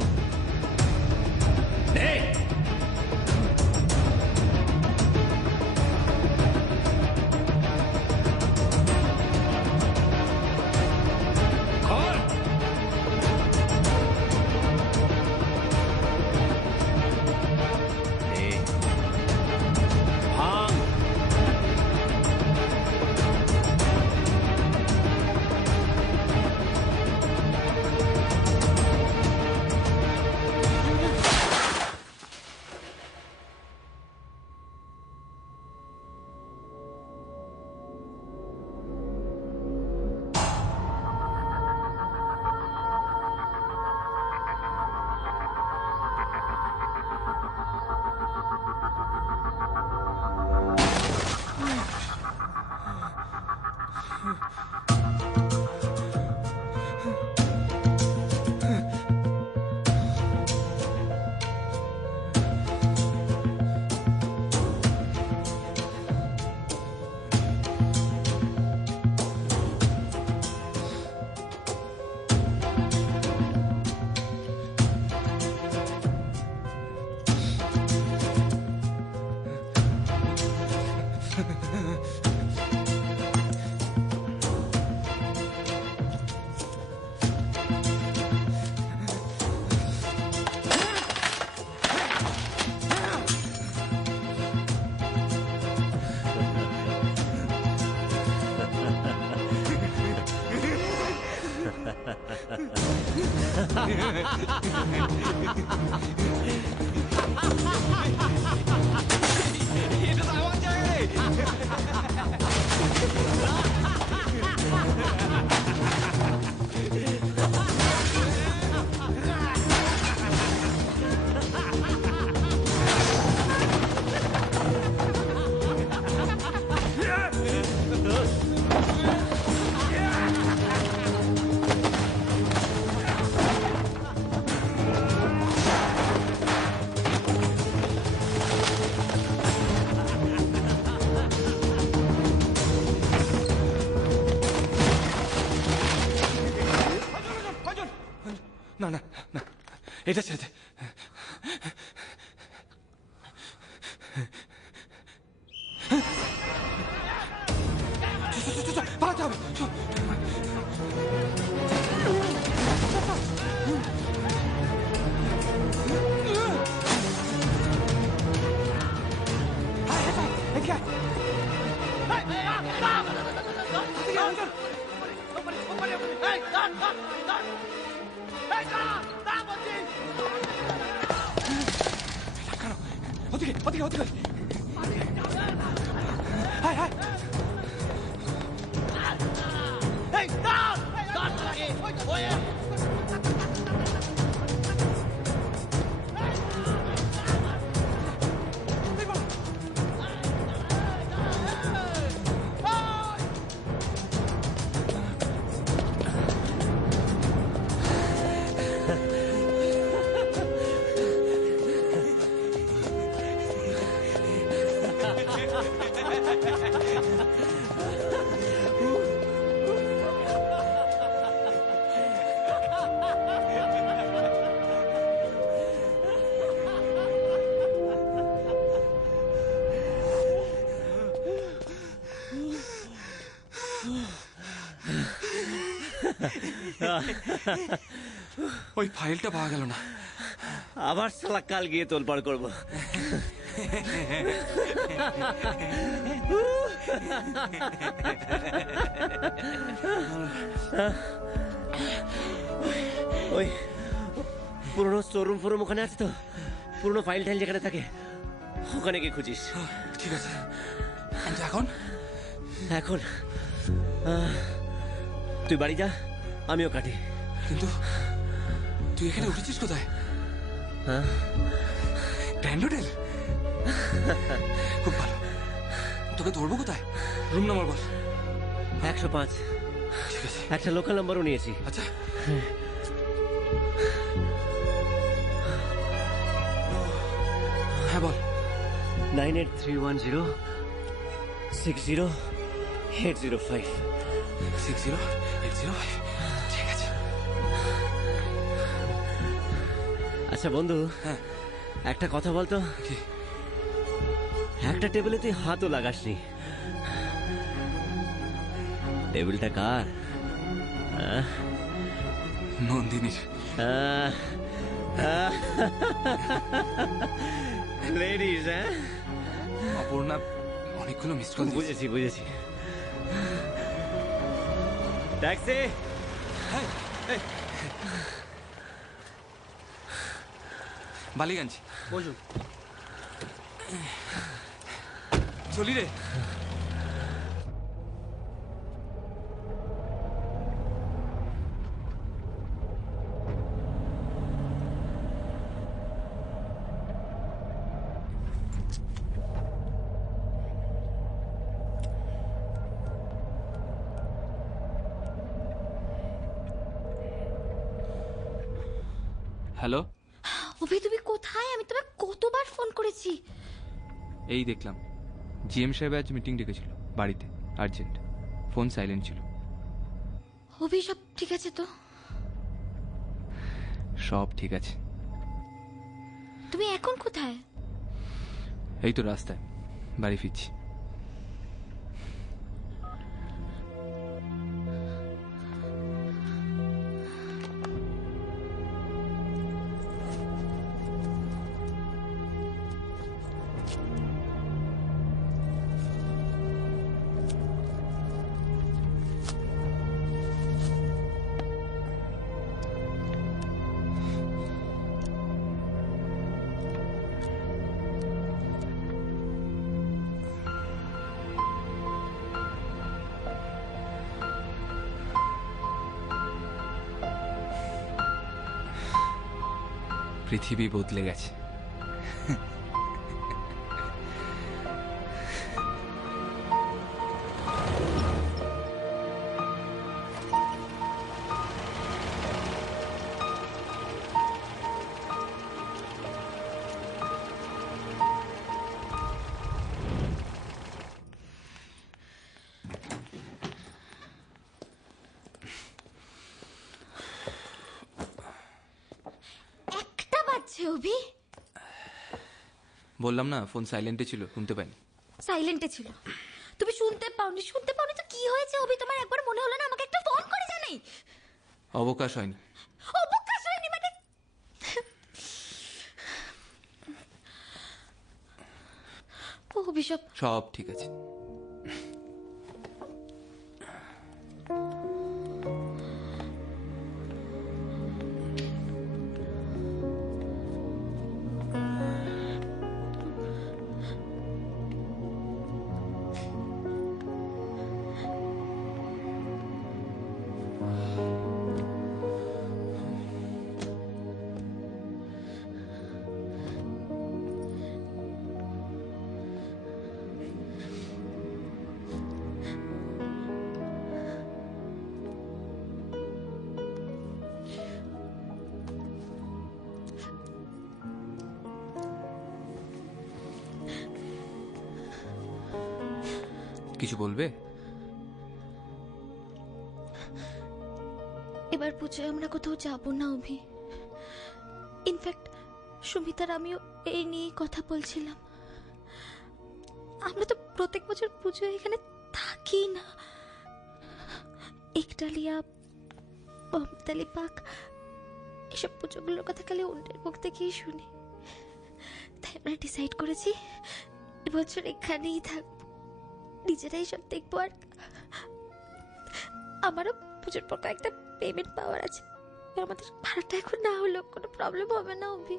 না না না, এটা ছেড়ে দে। পালাতে হবে। ওদিকে ওদিকে ওদিকে হায় হায় ওই ফাইলটা পাওয়া গেল না। আবার শালা কাল গিয়ে তোলপাড় করবো। ওই পুরোনো শোরুম ফোরুম ওখানে আছে তো, পুরোনো ফাইল টাইল যেখানে থাকে ওখানে গিয়ে খুঁজিস। ঠিক আছে। এখন এখন তুই বাড়ি যা, আমিও কাটি। কিন্তু তুই এখানে উঠেছিস কোথায়? হ্যাঁ, গ্র্যান্ড হোটেল। খুব ভালো। তোকে ধরবো কোথায়? রুম নাম্বার বল। 105। ঠিক আছে। একটা লোকাল নাম্বারও নিয়েছি। আচ্ছা, হ্যাঁ বল। 9831060805। 6080। ঠিক আছে। আচ্ছা বন্ধু, হ্যাঁ একটা কথা বলতো, একটা টেবিলে তুই হাতও লাগাসনি, টেবিলটা কার? নন্দিনীর। লেডিস, হ্যাঁ? অপর্ণা অনেকগুলো মিস কল। বুঝেছি বুঝেছি। ট্যাক্সি। বালিগঞ্জ। বসুন। চলি রে। হ্যালো, অভি তুমি কোথায়? আমি তোমায় কতবার ফোন করেছি। এই দেখলাম জিএম সাহেব আজ মিটিং ডেকেছিল বাড়িতে, আর্জেন্ট। ফোন সাইলেন্ট ছিল। অভি সব ঠিক আছে তো? সব ঠিক আছে। তুমি এখন কোথায়? এই তো রাস্তায়, বাড়ি ফিরছি। পৃথিবী বদলে গেছে। অভি, বললাম না ফোন সাইলেন্টে ছিল, শুনতে পাইনি। সাইলেন্টে ছিল? তুমি শুনতে পাওনি? শুনতে পাওনি তো কি হয়েছে অভি? তোমার একবার মনে হলো না আমাকে একটা ফোন করে জানাই? অবকাশ হয়নি। অবকাশ হয়নি মানে? ও অভিশাপ। সব ঠিক আছে। কিছু বলবে? এবার পুজোয় আমরা কোথাও যাব না অভি। ইনফ্যাক্ট সুমিতার আমিও এই নিয়েই কথা বলছিলাম। আমরা তো প্রত্যেক বছর পুজোয় এখানে থাকি না। একডালিয়া, বমতালি পাক, এসব পুজোগুলোর কথা খালি অন্যের মুখ থেকেই শুনি। তাই আমরা ডিসাইড করেছি এবছর এখানেই থাকবো, নিজেরাই সব দেখবো। আর আমারও পুজোর পর কয়েকটা পেমেন্ট পাওয়ার আছে। আমাদের ভাড়াটা এখন না হলেও কোনো প্রবলেম হবে না অভি।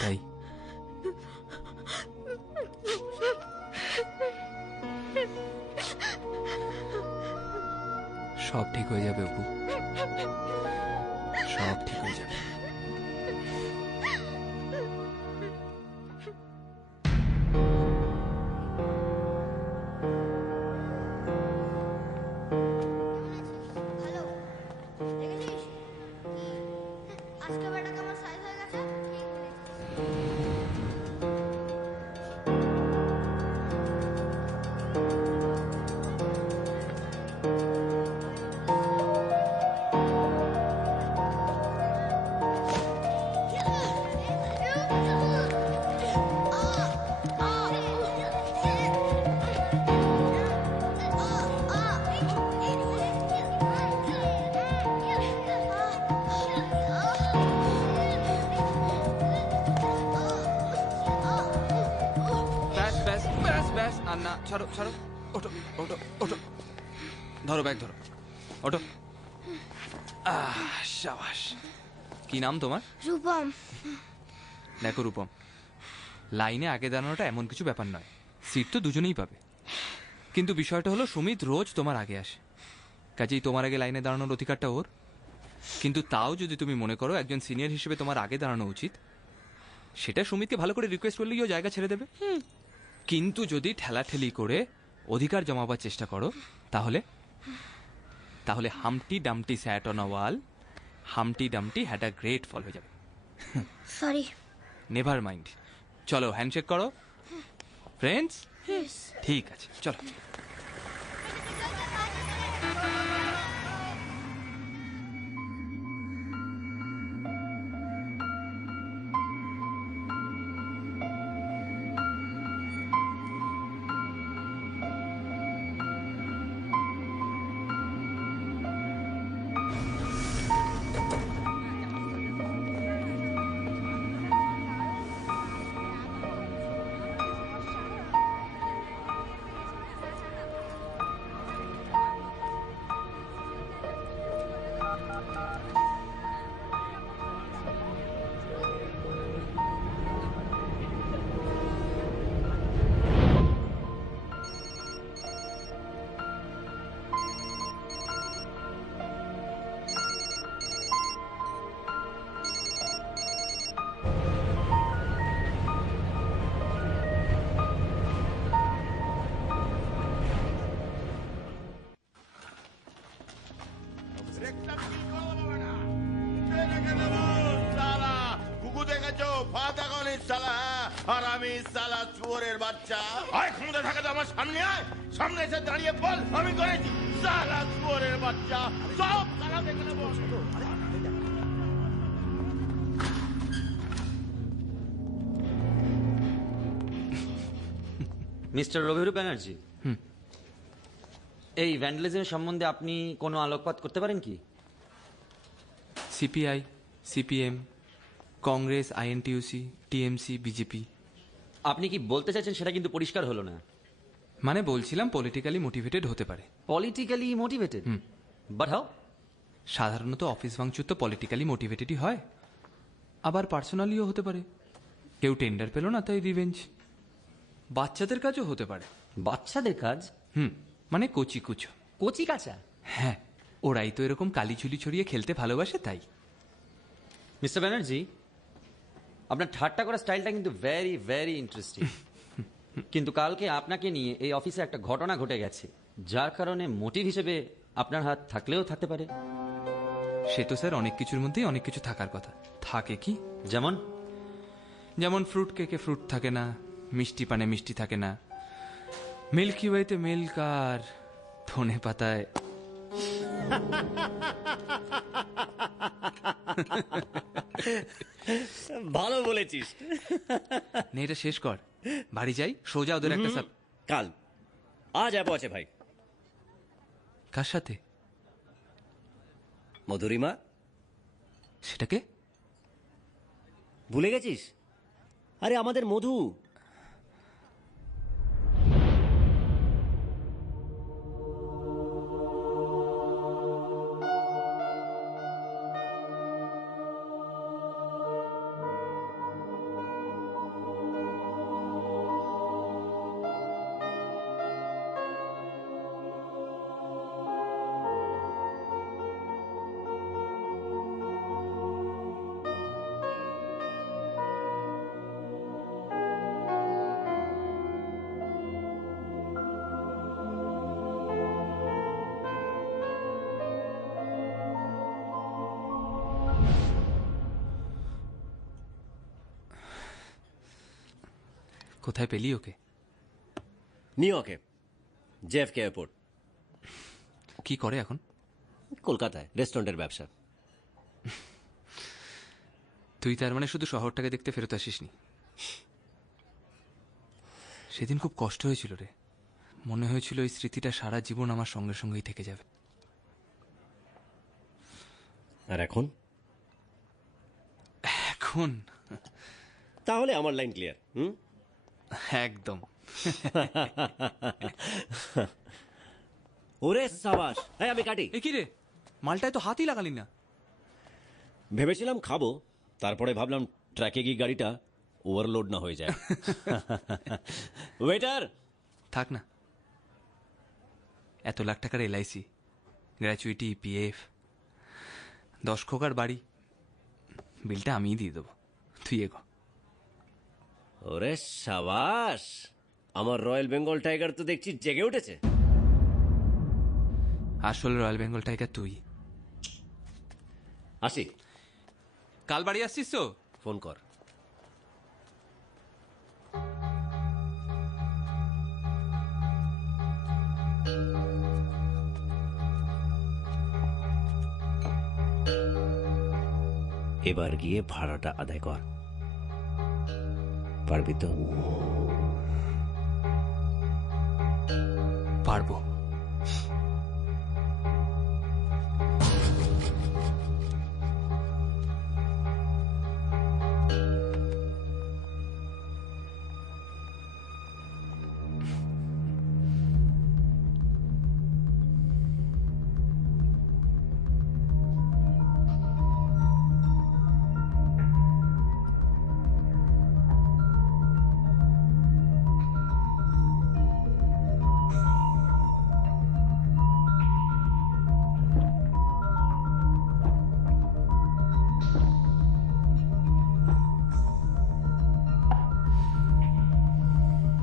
তাই সব ঠিক হয়ে যাবে অপু, সব ঠিক হয়ে যাবে। আজকে বেটা কেমন সাইজ হয়ে গেছে? ব্যাস ব্যাস ব্যাস ব্যাস, আর না, ছাড়ো ছাড়ো, ওঠো ওঠো ওঠো, ধরো ব্যাগ ধরো, ওঠো। শাবাশ। কি নাম তোমার? রূপম। দেখো রূপম, লাইনে আগে দাঁড়ানোটা এমন কিছু ব্যাপার নয়, সিট তো দুজনেই পাবে। কিন্তু বিষয়টা হলো সুমিত রোজ তোমার আগে আসে, কাজেই তোমার আগে লাইনে দাঁড়ানোর অধিকারটা ওর। কিন্তু তাও যদি তুমি মনে করো একজন সিনিয়র হিসেবে তোমার আগে দাঁড়ানো উচিত, সেটা সুমিতকে ভালো করে রিকোয়েস্ট করলেই ও জায়গা ছেড়ে দেবে। কিন্তু যদি ঠেলাঠেলি করে অধিকার জমাবার চেষ্টা করো, তাহলে তাহলে humpty dumpty sat on a wall, humpty dumpty had a great fall হয়ে যাবে। সরি। নেভার মাইন্ড, চলো হ্যান্ডশেক করো ফ্রেন্ডস। ঠিক আছে, চলো। আর আমি সালা চুয়োরের বাচ্চা, আয় ক্ষমতা থাকে তো আমার সামনে আয়, সামনে এসে দাঁড়িয়ে বল আমি করেছি। সালা চুয়োরের বাচ্চা, সব সালা দেখে নেবো। মিস্টার রবিরু ব্যানার্জি, এই ভ্যান্ডালিজমের সম্বন্ধে আপনি কোনো আলোকপাত করতে পারেন কি? CPI, CPM, Congress, INTUC, TMC, BJP. আপনি কি বলতে চাইছেন সেটা কিন্তু পরিষ্কার হলো না। মানে বলছিলাম পলিটিক্যালি মোটিভেটেড হতে পারে। Politically motivated? But how? সাধারণত অফিস ভাঙচুর তো পলিটিক্যালি মোটিভেটেডই হয়, আবার পার্সোনালিও হতে পারে। কেউ টেন্ডার পেল না তাই রিভেঞ্জ। বাচ্চাদের কাজও হতে পারে। বাচ্চাদের কাজ? মানে কচি কুচো। কচি কাঁচা? হ্যাঁ, ওরাই তো এরকম কালি ঝুলি ছড়িয়ে খেলতে ভালোবাসে, তাই। মিস্টার ব্যানার্জি, আপনার ঠাট্টা করার স্টাইলটা কিন্তু ভেরি ভেরি ইন্টারেস্টিং। কিন্তু কালকে আপনাকে নিয়ে এই অফিসে একটা ঘটনা ঘটে গেছে, যার কারণে মোটিভ হিসেবে আপনার হাত থাকলেও থাকতে পারে। সে তো স্যার অনেক কিছুর মধ্যেই অনেক কিছু থাকার কথা। থাকে কি? যেমন যেমন ফ্রুট কেকে ফ্রুট থাকে না, মিষ্টি পানে মিষ্টি থাকে না, মিল্কি ওয়েতে মিল্ক আর ধনে পাতায় ভালো বলেছিস। নে, এটা শেষ কর, বাড়ি যাই, সোজা ওদের একটা কাল আজ অ্যাপও আছে ভাই। কার সাথে? মধুরিমা। সেটাকে ভুলে গেছিস? আরে আমাদের মধু। কোথায় পেলি ওকে? নিউ ইয়র্কে, জেএফকে এয়ারপোর্ট। কি করে এখন? কলকাতায় রেস্টুরেন্টের ব্যবসা। তুই তার মানে শুধু শহরটাকে দেখতে ফেরত আসিসনি? সেদিন খুব কষ্ট হয়েছিল রে, মনে হয়েছিল এই স্মৃতিটা সারা জীবন আমার সঙ্গে সঙ্গেই থেকে যাবে। আর এখন? এখন তাহলে আমার লাইন ক্লিয়ার। একদম। ওরে সাবাস। আমি কাটি। কি রে, মালটায় তো হাতই লাগালি না। ভেবেছিলাম খাবো, তারপরে ভাবলাম ট্র্যাকে গিয়ে গাড়িটা ওভারলোড না হয়ে যায়। ওয়েটার থাক না, এত লাখ টাকার এলআইসি, গ্র্যাচুইটি, পিএফ, 10 খোকার বাড়ি, বিলটা আমিই দিয়ে দেবো, তুই এগো। ওরে সাবাস, আমার রয়্যাল বেঙ্গল টাইগার তো দেখছি জেগে উঠেছে। আসল রয়্যাল বেঙ্গল টাইগার তুই। আসি। কাল বাড়ি আসছিস তো? ফোন কর। এবার গিয়ে ভাড়াটা আদায় কর, পারবি তো? পারবো।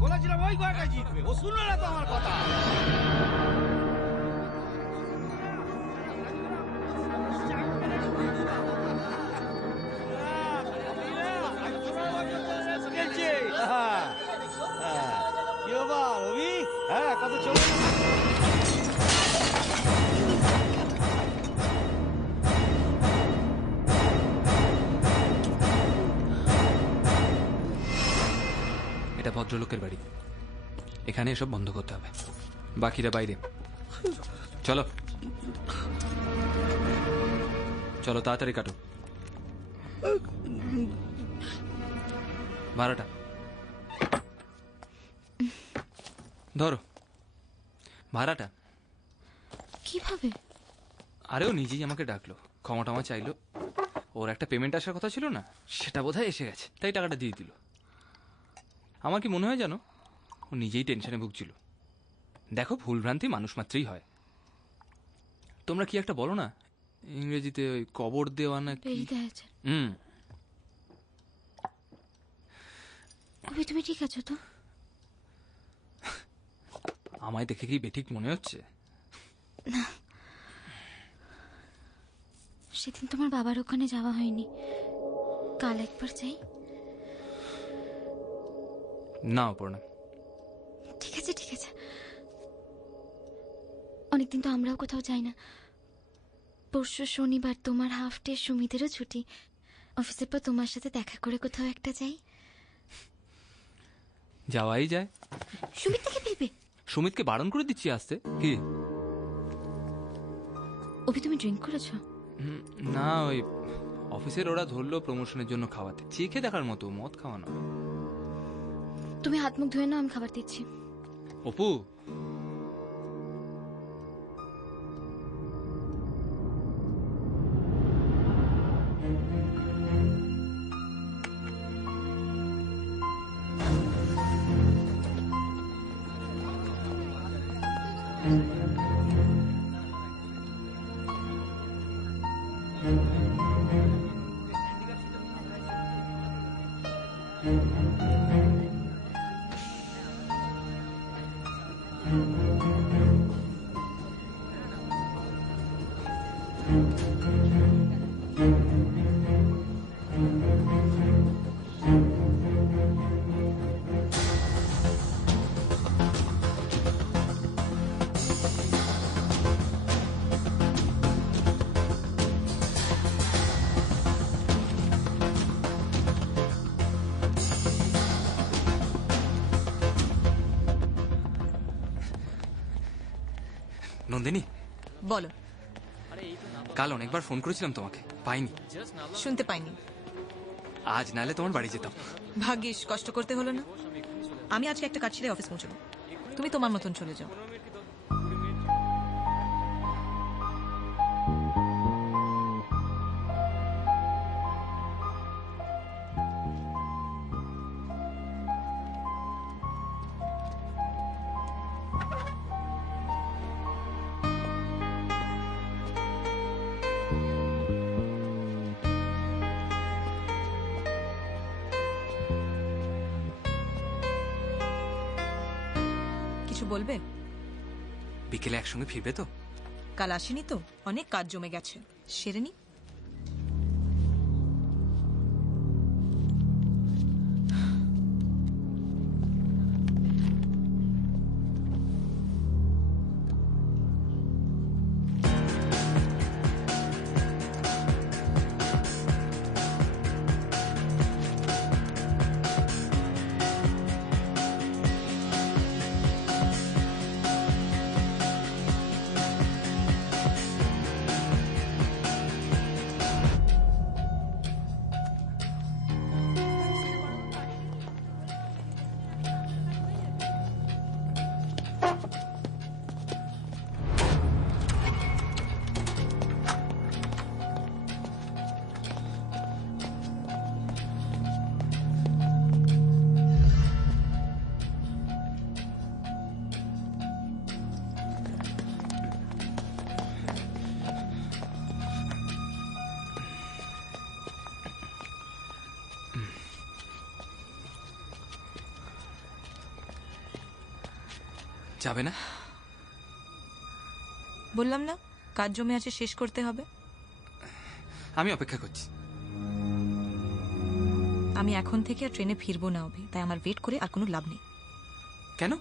বলেছিলাম ওই ঘরটা জিতবে, ও শুনলো না তো আমার কথা। কি বাবা রবি, হ্যাঁ কত চলে এটা ভদ্রলোকের বাড়ি, এখানে এসব বন্ধ করতে হবে, বাকিরা বাইরে। চলো চলো, তাড়াতাড়ি কাটো। ভাড়াটা ধরো, ভাড়াটা। কিভাবে? আরে ও নিজেই আমাকে ডাকলো, ক্ষমা টমা চাইলো, ওর একটা পেমেন্ট আসার কথা ছিল না, সেটা বোধহয় এসে গেছে, তাই টাকাটা দিয়ে দিল। আমার কি মনে হয় জানো, ও নিজেই টেনশনে ভুগছিল। দেখো, ভুলভ্রান্তি মানুষ মাত্রই হয়। তোমরা কি একটা বলো না ইংরেজিতে, ওই কবর দেওয়া না কি? তুমি ঠিক আছো তো? আমায় দেখে কি বেঠিক মনে হচ্ছে? না, সেদিন তোমার বাবার ওখানে যাওয়া হয়নি, কাল একবার যাই। না অপর্ণা, ঠিক আছে ঠিক আছে, অনেকদিন তো আমরাও কোথাও যাই না। পরশু শনিবার তোমার হাফ ডে, সুমিতেরও ছুটি। অফিসের পর তোমার সাথে দেখা করে কোথাও একটা যাই। যাওয়াই যায়। সুমিত থেকে ফেলবে? সুমিতকে বারণ করে দিচ্ছি আসতে। কি অভি, তুমি ড্রিঙ্ক করেছো? না, ওই অফিসের ওরা ধরলো প্রমোশনের জন্য খাওয়াতে, চেখে দেখার মতো, মদ খাওয়ানো। তুমি হাত মুখ ধুয়ে নাও, আমি খাবার দিচ্ছি। অপু, নন্দিনী, বলো। কাল অনেকবার ফোন করেছিলাম তোমাকে, পাইনি। শুনতে পাইনি। আজ নালে তোমার বাড়ি যেতাম। ভাগ্যিস, কষ্ট করতে হলো না। আমি আজকে একটা কাজ ছেড়ে অফিস পৌঁছবো, তুমি তোমার মতন চলে যাও। কিছু বলবে? বিকেলে একসঙ্গে ফিরবে তো? কাল আসেনি তো, অনেক কাজ জমে গেছে, সেরে নি। যাবে না? বললাম না, কাজ জমে আছে, শেষ করতে হবে। আমি অপেক্ষা করছি। আমি এখন থেকে আর ট্রেনে ফিরবো না অভি, তাই আমার ওয়েট করে আর কোনো লাভ নেই। কেন?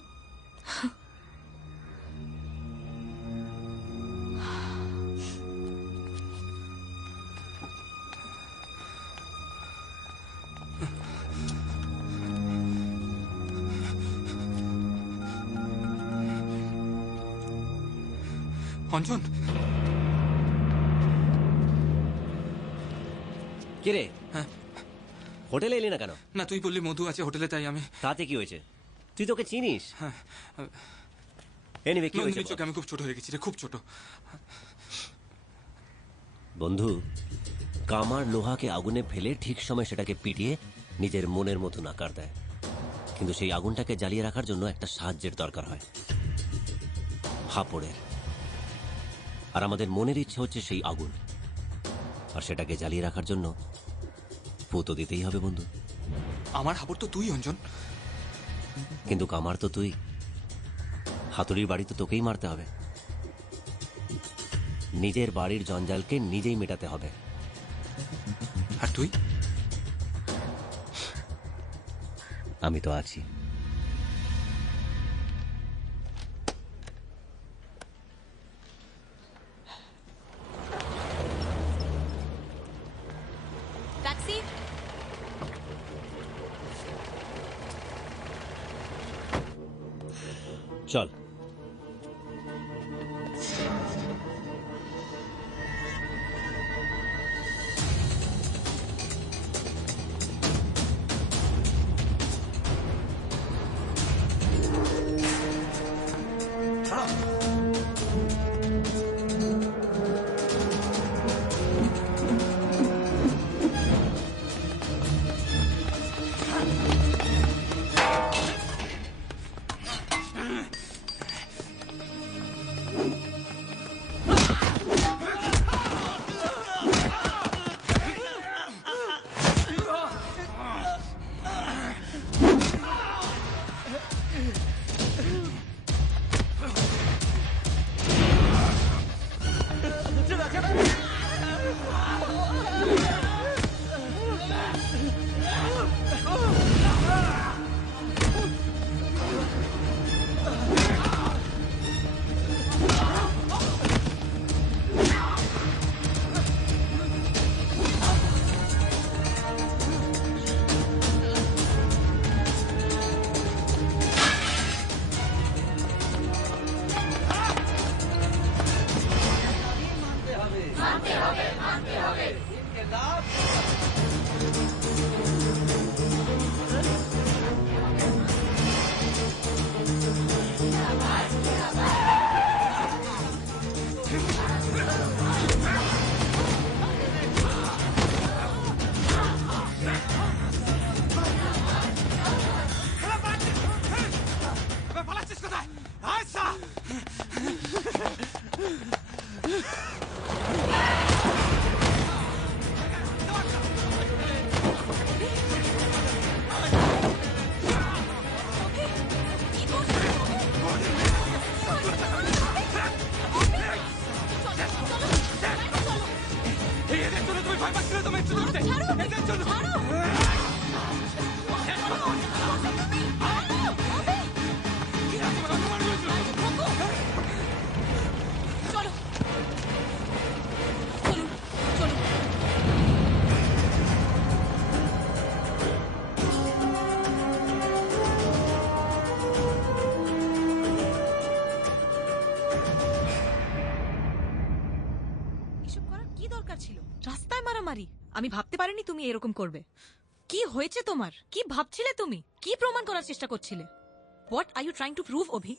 অঞ্জন, কিরে? হ্যাঁ, হোটেলে এলি না কেন? না, তুই বললি মধু আছে হোটেলে, তাই আমি। তাতে কি হয়েছে? তুই তোকে চিনিস? হ্যাঁ। এনিওয়ে, কি হয়েছে? চোখে আমি খুব ছোট হয়ে গেছি রে, খুব ছোট। বন্ধু, কামার লোহাকে আগুনে ফেলে ঠিক সময় সেটাকে পিটিয়ে নিজের মনের মতন আকার দেয়, কিন্তু সেই আগুনটাকে জ্বালিয়ে রাখার জন্য একটা সাহায্যের দরকার হয়, হাপড়ের। আর আমাদের মনের ইচ্ছে হচ্ছে সেই আগুন, আর সেটাকে জ্বালিয়ে রাখার জন্য ফু তো দিতেই হবে বন্ধু। আমার হাপড় তো তুই অঞ্জন। কিন্তু কামার তো তুই, হাতুড়ির বাড়ি তো তোকেই মারতে হবে। নিজের বাড়ির জঞ্জালকে নিজেই মেটাতে হবে। আর তুই? আমি তো আছি। চল। আমি ভাবতে পারিনি তুমি এরকম করবে। কি হয়েছে তোমার? কি ভাবছিলে তুমি? কি প্রমাণ করার চেষ্টা করছিলে? What are you trying to prove Abhi?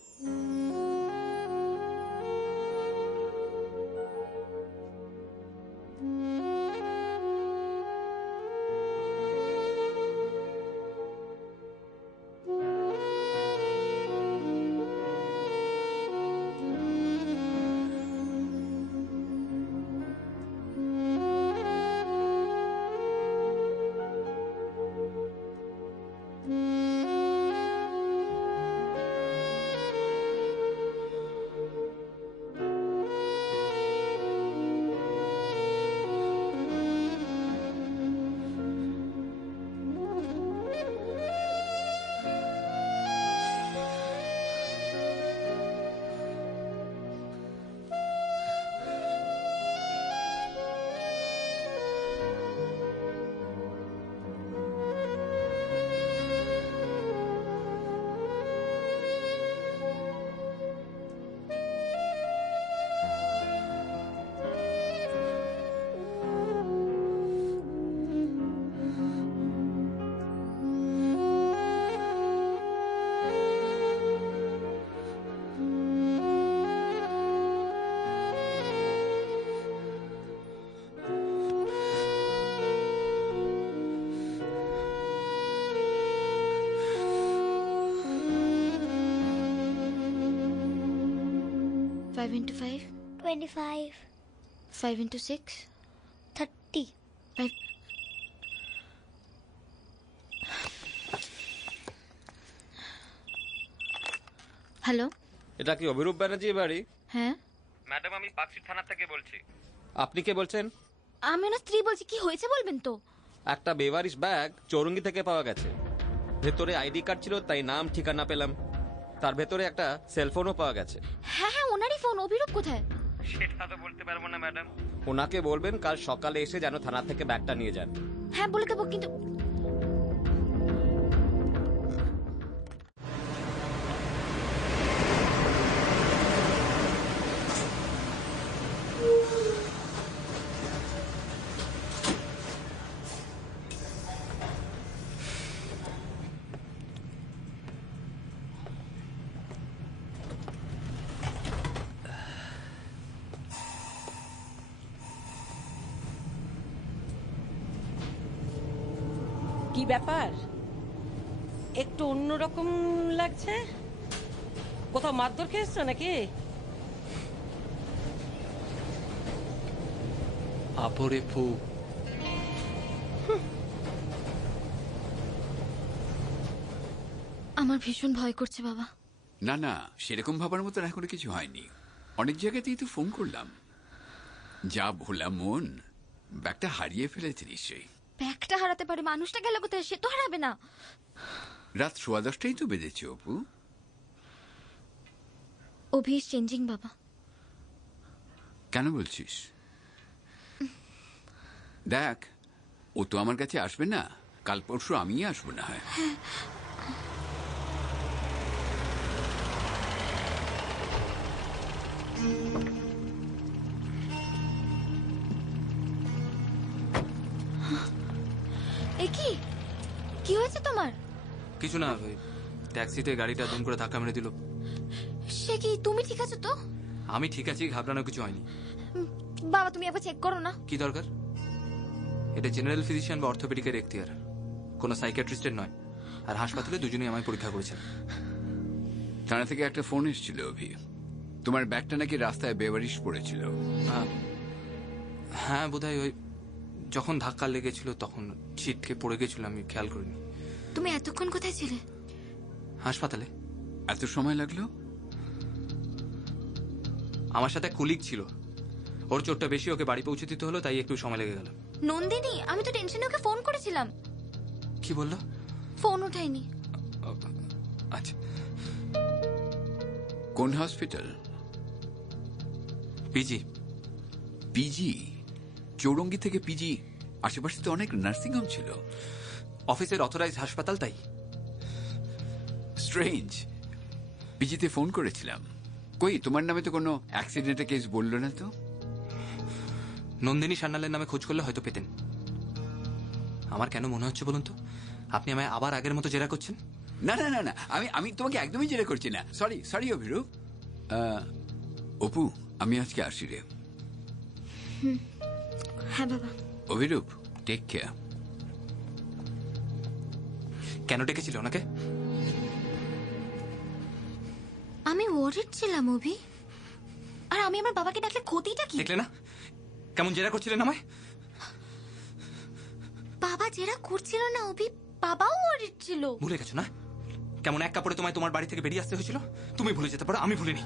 Five into 5? 25. 5 into 6? 30. 5. Hello, এটা কি অভিরূপ ব্যানার্জির বাড়ি? হ্যাঁ ম্যাডাম, আমি পাকশি থানা থেকে বলছি। আপনি কে বলছেন? আমি ওনার স্ত্রী বলছি। কি হয়েছে বলবেন তো? একটা বেওয়ারিশ ব্যাগ চৌরঙ্গি থেকে পাওয়া গেছে। ভেতরে আইডি কার্ড ছিল, তাই নাম ঠিকানা পেলাম। তার ভেতরে একটা সেলফোনও পাওয়া গেছে। হ্যাঁ হ্যাঁ, ওনারই ফোন। অভিরূপ কোথায়? সেটা তো বলতে পারবো না ম্যাডাম। ওনাকে বলবেন কাল সকালে এসে যেন থানা থেকে ব্যাগটা নিয়ে যান। হ্যাঁ বলে দেবো, কিন্তু ব্যাপার, একটু অন্যরকম লাগছে? কোথাও মারধর খেয়েছো নাকি? আপরে ফু। আমার ভীষণ ভয় করছে বাবা। না না, সেরকম ভাবার মতন এখনো কিছু হয়নি। অনেক জায়গাতেই তো ফোন করলাম। যা ভোলা মন, ব্যাগটা হারিয়ে ফেলেছে নিশ্চয়ই। ব্যাগটা হারাতে পারে, মানুষটা গেল কোথায়? সে তো হারাবে না। রাত 10:15 তো বেজেছে অপু। অভি ইজ চেঞ্জিং বাবা। কেন বলছিস? দেখ, ও তো আমার কাছে আসবে না, কাল পরশু আমিই আসবো না হয়। এ কি কি হয়েছে তোমার? কিছু না, ওই ট্যাক্সিতে গাড়িটা দুম করে ধাক্কা মেরে দিল। সে কি, তুমি ঠিক আছো তো? আমি ঠিক আছি, ঘাবড়ানোর কিছু হয়নি। বাবা তুমি একবার চেক করো না। কি দরকার? এটা জেনারেল ফিজিশিয়ান বা অর্থোপেডিকের এখতিয়ার, কোনো সাইকিয়াট্রিস্টের নয়। আর হাসপাতালে দুজনেই আমায় পরীক্ষা করেছেন। থানা থেকে একটা ফোন এসেছিল অভি, তোমার ব্যাগটা নাকি রাস্তায় বেবারিশ পড়েছিল। হ্যাঁ বোধহয় ওই যখন ধাক্কা লেগেছিল তখন ছিটকে পড়ে গেছিল, আমি খেয়াল করিনি। তুমি এতক্ষণ কোথায় ছিলে? হাসপাতালে। এত সময় লাগলো? আমার সাথে কলিগ ছিল, ওর চোটটা বেশি, ওকে বাড়ি পৌঁছে দিতে হলো, তাই একটু সময় লেগে গেল। নন্দিনী, আমি তো টেনশনে ওকে ফোন করেছিলাম। কি বললো? ফোন উঠাইনি। আচ্ছা। কোন হসপিটাল? পিজি। পিজি? চৌরঙ্গি থেকে পিজি? আশেপাশে তো অনেক নার্সিং হোম ছিল। অফিসের অথরাইজ হাসপাতাল, তাই। স্ট্রেঞ্জ। পিজিতে ফোন করেছিলাম, কই তোমার নামে তো কোনো অ্যাক্সিডেন্টের কেস বললো না তো। নন্দিনী সান্যালের নামে খোঁজ করলে হয়তো পেতেন। আমার কেন মনে হচ্ছে বলুন তো, আপনি আমায় আবার আগের মতো জেরা করছেন? না না না না, আমি তোমাকে একদমই জেরা করছি না। Sorry sorry Abhirup. অপু, আমি আজকে আসি রে। হ্যাঁ বাবা। Abhirup, take care. কেন ডেকেছিল ওনাকে? আমি ওয়ারিড ছিলাম অভি। আর আমি আমার বাবাকে ডাকলে ক্ষতিটা কি? দেখলে না কেমন জেরা করছিলেন আমায়? বাবা জেরা করছিল না অভি, বাবাও ওয়ারিড ছিল। ভুলে গেছো না কেমন এক কাপড়ে তোমায় তোমার বাড়ি থেকে বেরিয়ে আসতে হয়েছিল? তুমি ভুলে যেতে পারো, আমি ভুলিনি।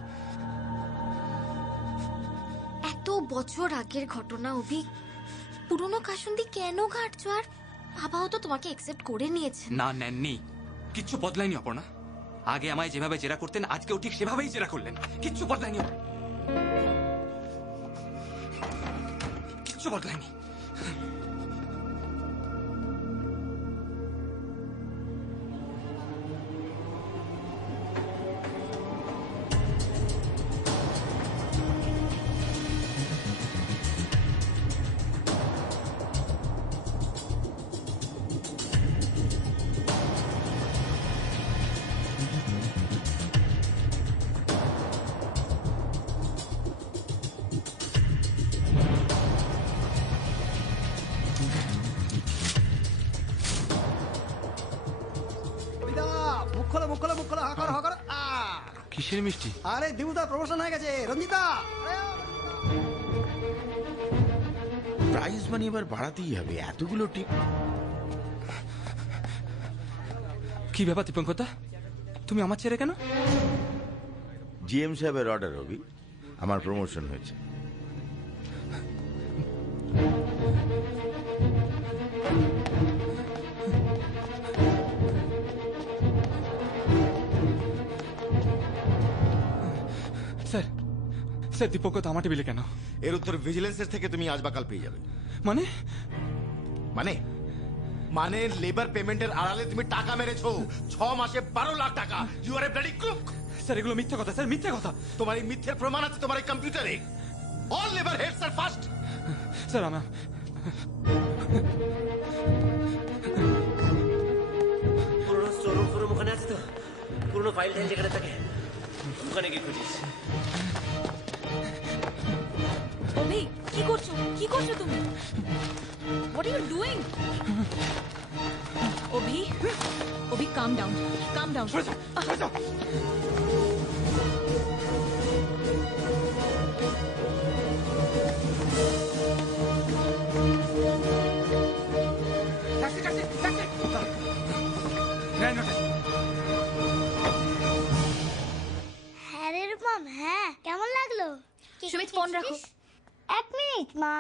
এত বছর আগের ঘটনা অভি, পুরনো কাসুন্দি কেন ঘাটছো? আর বাবাও তো তোমাকে একসেপ্ট করে নিয়েছে। না, নেননি। কিচ্ছু বদলায়নি অপর্ণা। আগে আমায় যেভাবে জেরা করতেন আজকেও ঠিক সেভাবেই জেরা করলেন। কিচ্ছু বদলায়নি, কিচ্ছু বদলায়নি। কিসের মিষ্টি? আরে দিবুদা প্রমোশন হয়ে গেছে। রঞ্জিতা, প্রাইস মানি এবার বাড়াতেই হবে, এতগুলো টিপ। কি ব্যাপার দীপঙ্করদা, তুমি আমার ছেড়ে কেন? জিএম সাহেবের অর্ডার হবে, আমার প্রমোশন হয়েছে। স্যার, স্যার দীপঙ্করদা আমার টেবিলে কেন? এর উত্তর ভিজিলেন্সের থেকে তুমি আজ বা কাল পেয়ে যাবে। মানে? মানে মানে লেবার পেমেন্টের আড়ালে তুমি টাকা মেরেছো। 6 মাসে 12 লাখ টাকা। You are a bloody crook. Sir এগুলো মিথ্যা কথা, স্যার মিথ্যা কথা। তোমার এই মিথ্যের প্রমাণ আছে তোমার এই কম্পিউটারে। All labour heads are first. Sir আমার পুরনো স্টোরুম ফোরুম ওখানে আছে তো? পুরনো ফাইল টাইল যেখানে থাকে ওখানে গিয়ে খুঁজিস। অভি, কি করছো? কি করছো তুমি? What are you doing? calm down. Calm down. হ্যাঁ রে রূপম, হ্যাঁ কেমন লাগলো? সুমিত ফোন রাখো। 1 মিনিট মা,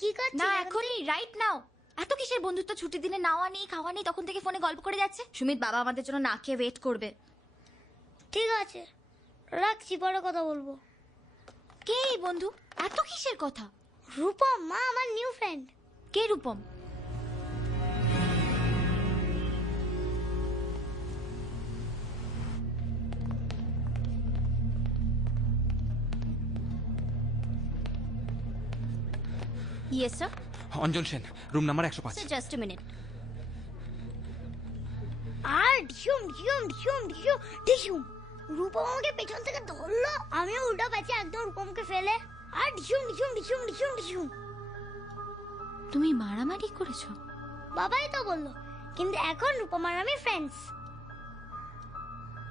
কি করছিস? না এখনই, রাইট নাও। এত কিসের বন্ধুত্ব? ছুটির দিনে নাওয়া নেই, খাওয়া নেই, তখন থেকে ফোনে গল্প করে যাচ্ছে। সুমিত, বাবা আমাদের জন্য না খেয়ে ওয়েট করবে। ঠিক আছে, রাখছি, পরে কথা বলবো। কে এই বন্ধু? এত কিসের কথা? রূপম মা, আমার নিউ ফ্রেন্ড। কে Rupam? Yes sir. Anjan Sen, room number 105। Sir just a minute. আর ঢিউম ঢিউম ঢিউম ঢিউম ঢিউম, রূপম আমাকে পেছন থেকে ধরলো, আমিও উল্টা পেঁচে একদম রূপমকে ফেলে আর ঢিউম ঢিউম ঢিউম ঢিউম ঢিউম। তুমি মারামারি করেছো? বাবাই তো বললো, কিন্তু এখন রূপম আর আমি ফ্রেন্ডস।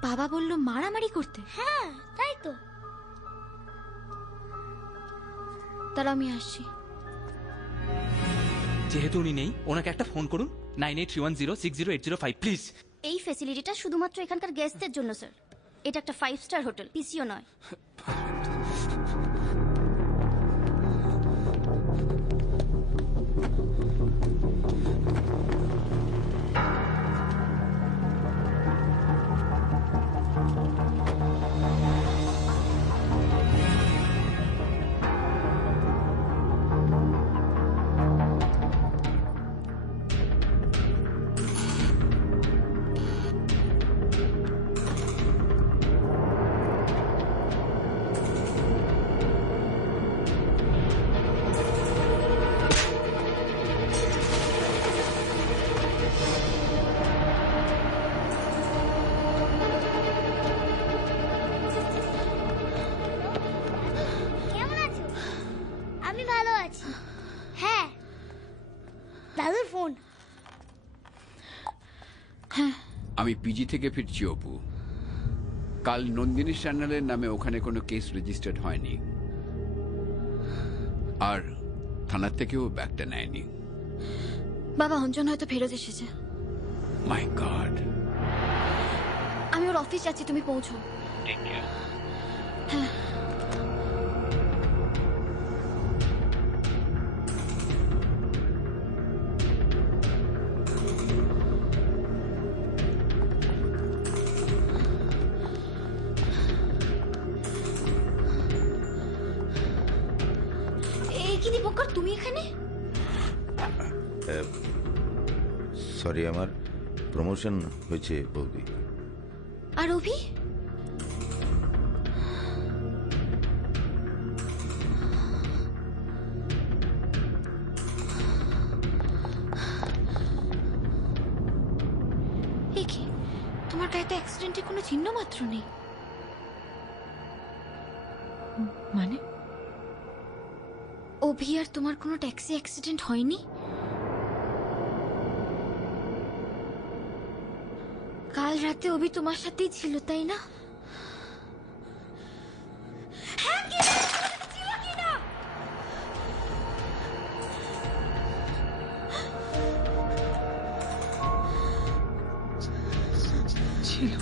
বাবা বললো মারামারি করতে? হ্যাঁ তাই তো। তাহলে আমি আসছি। যেহেতু উনি নেই, ওনাকে একটা ফোন করুন, 9831060805 প্লিজ। এই ফ্যাসিলিটিটা শুধুমাত্র এখানকার গেস্টদের জন্য স্যার। এটা একটা 5 স্টার হোটেল, পিসিও নয়। কেমন আছো? আমি ভালো আছি। হ্যাঁ, দাদুর ফোন। আমি পিজি থেকে ফিরছি অপু। কাল নন্দিনী সান্যালের নামে ওখানে কোনো কেস রেজিস্টার্ড হয়নি, আর থানার থেকেও ব্যাগটা নেয়নি। বাবা, অঞ্জন হয়তো ফেরত এসেছে। মাই গড। আমি ওর অফিস যাচ্ছি, তুমি পৌঁছো। হ্যাঁ। এই কি দীপঙ্কর, তুমি এখানে? সরি, আমার প্রমোশন হয়েছে বৌদি। আর অভি? এই কি, তোমার গায়ে তো অ্যাক্সিডেন্টের কোনো চিহ্ন মাত্র নেই। মানে? অভি আর তোমার কোনো ট্যাক্সি অ্যাক্সিডেন্ট হয়নি? কাল রাতে অভি তোমার সাথেই ছিল, তাই না? ছিল।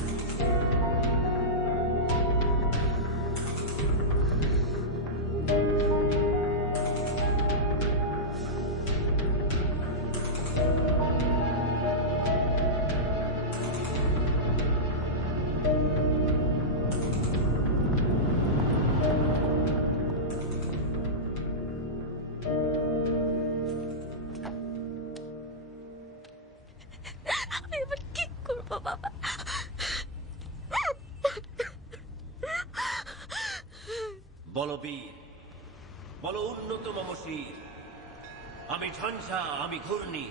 আমি এবার কি করবো বাবা? বলো বীর, বলো উন্নত মমশির। আমি ঝঞ্ঝা, আমি ঘূর্ণি,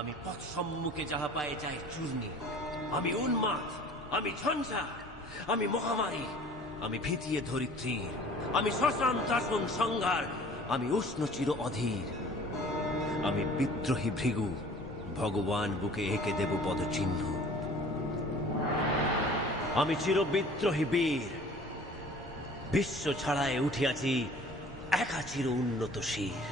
আমি পথ সম্মুখে যাহা পায়ে যায় চূর্ণি। আমি উন্মাদ, আমি ঝঞ্ঝা, আমি মহামারী, আমি ভীতিয়ে ধরিত্রীর। আমি শ্মশান দাসন সংহার, আমি উষ্ণ চির অধীর। আমি বিদ্রোহী ভৃগু, ভগবান বুকে এঁকে দেব পদচিহ্ন। আমি চিরবিদ্রোহী বীর, বিশ্ব ছাড়ায় উঠিয়াছি একা চির উন্নত শির।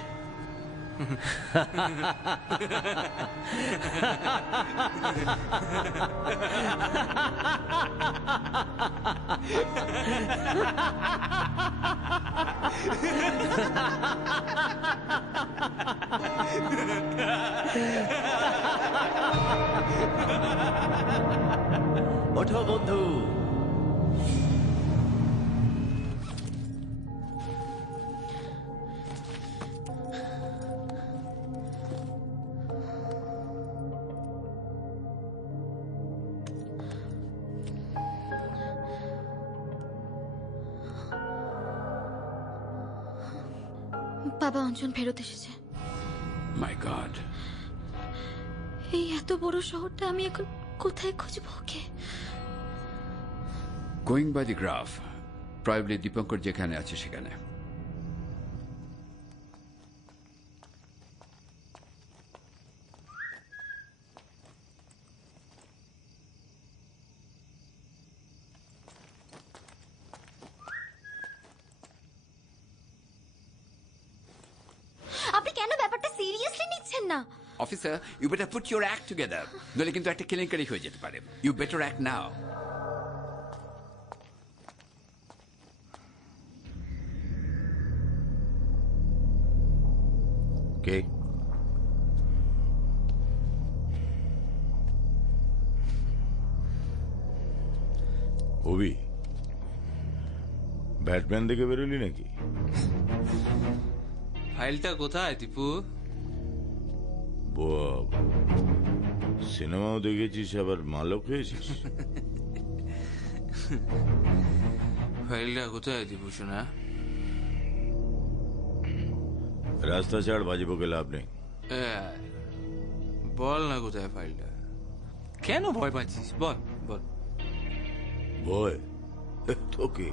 ওঠো বন্ধু, বাবা অঞ্জন ফেরত এসেছে। মাই গড, এই এত বড় শহরটা আমি এখন কোথায় খুঁজবো ওকে? Going by the graph, probably Dipankar যেখানে আছে সেখানে। আপনি কেন ব্যাপারটা সিরিয়াসলি নিচ্ছেন না? Officer, you better put your act together, নইলে কিন্তু একটা কেলেঙ্কারি হয়ে যেতে পারে। You better act now. কে? অভি, ব্যাটম্যান দেখে বেরোলি নাকি? ফাইলটা কোথায় দীপু? বাবা, সিনেমাও দেখেছিস আবার মালও খেয়েছিস? ফাইলটা কোথায় দীপু শোনা? রাস্তা ছাড়, বাজি বকে লাভ নেই। বল না কোথায় ফাইলটা? কেন ভয় পাচ্ছিস? বল বল। ভয় তোকে?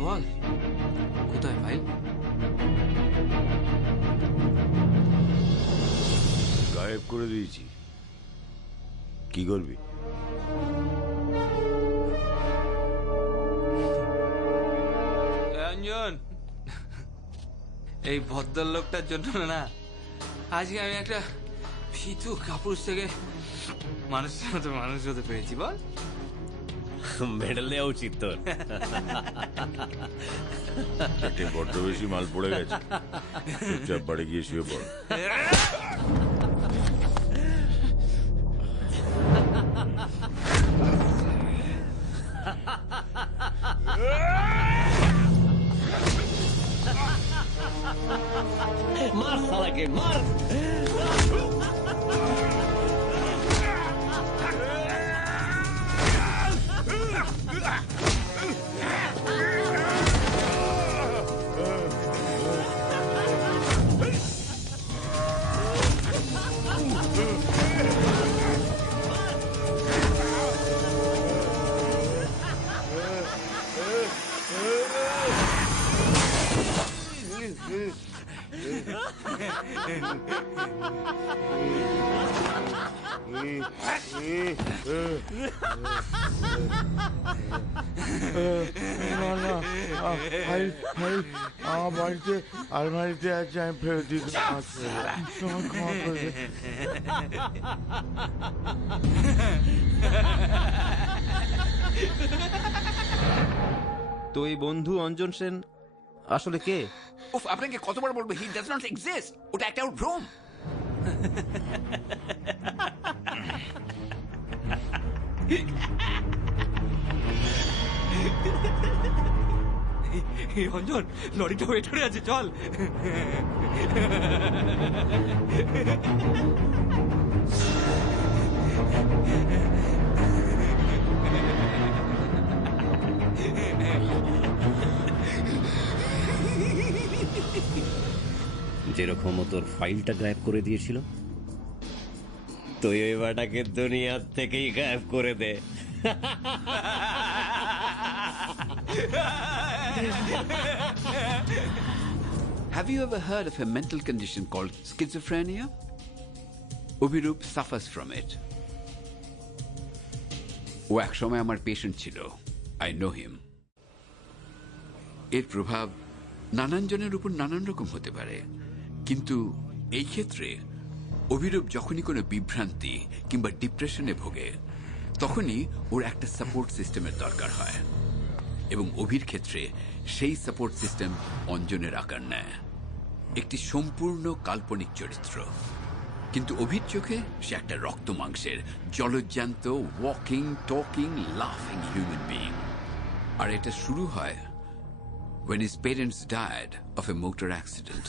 বল কোথায় ফাইল? গায়েব করে দিয়েছি। কি করবি? রঞ্জন, এই ভদ্রলোকটার জন্য না আজকে আমি একটা ফিতু কাপুরুষ থেকে মানুষের মতো মানুষ হতে পেরেছি। বল, মেডেল দেওয়া উচিত তোর। বড্ড বেশি মাল পড়ে গেছে, চুপচাপ বাড়ি গিয়ে শুয়ে পড়। মার শালাকে, মার। আমার বাড়িতে আলমারিতে আছে, আমি ফেরত দিতে তোমার ক্ষমা করবে। তো এই বন্ধু অঞ্জন সেন আসলে কে? উফ, আপনাকে কতবার বলবো, হি ডাজ নট এক্সিস্ট। ওটা একটা ভ্রম। অঞ্জন, লরিটা ওয়েট করে আছে, চল। যেরকম তোর ফাইলটা গায়েব করে দিয়েছিল, তুই ওই বাটাকে দুনিয়ার থেকেই গায়েব করে দে। Have you ever heard of a mental condition called schizophrenia? Abhirup suffers from it. ও একসময় আমার পেশেন্ট ছিল, আই নো হিম। এর প্রভাব নানান জনের উপর নানান রকম হতে পারে, কিন্তু এই ক্ষেত্রে অভিরূপ যখনই কোনো বিভ্রান্তি কিংবা ডিপ্রেশনে ভোগে তখনই ওর একটা সাপোর্ট সিস্টেমের দরকার হয়, এবং অভির ক্ষেত্রে সেই সাপোর্ট সিস্টেম অঞ্জনের আকার নেয়, একটি সম্পূর্ণ কাল্পনিক চরিত্র। কিন্তু অভির চোখে সে একটা রক্ত মাংসের জলজ্যান্ত ওয়াকিং টকিং লাফিং হিউম্যান বিইং। আর এটা শুরু হয় when his parents died of a motor accident.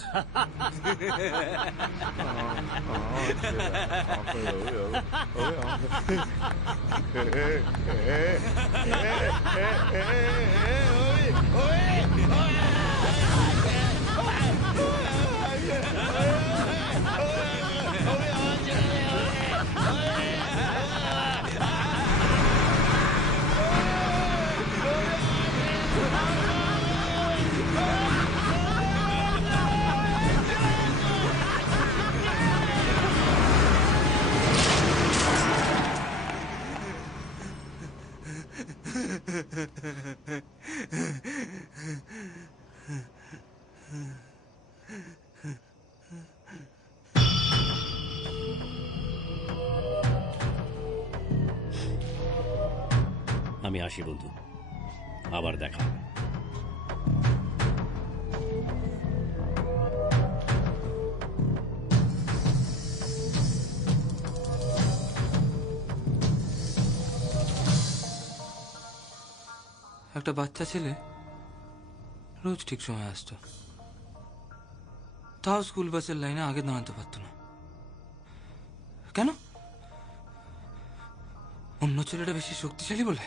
আমি আসি বন্ধু, আবার দেখা হবে। একটা বাচ্চা ছেলে রোজ ঠিক সময় আসতো, তাও স্কুল বাসের লাইনে আগে দাঁড়াতে পারতো না। কেন? অন্য ছেলেটা বেশি শক্তিশালী বলে?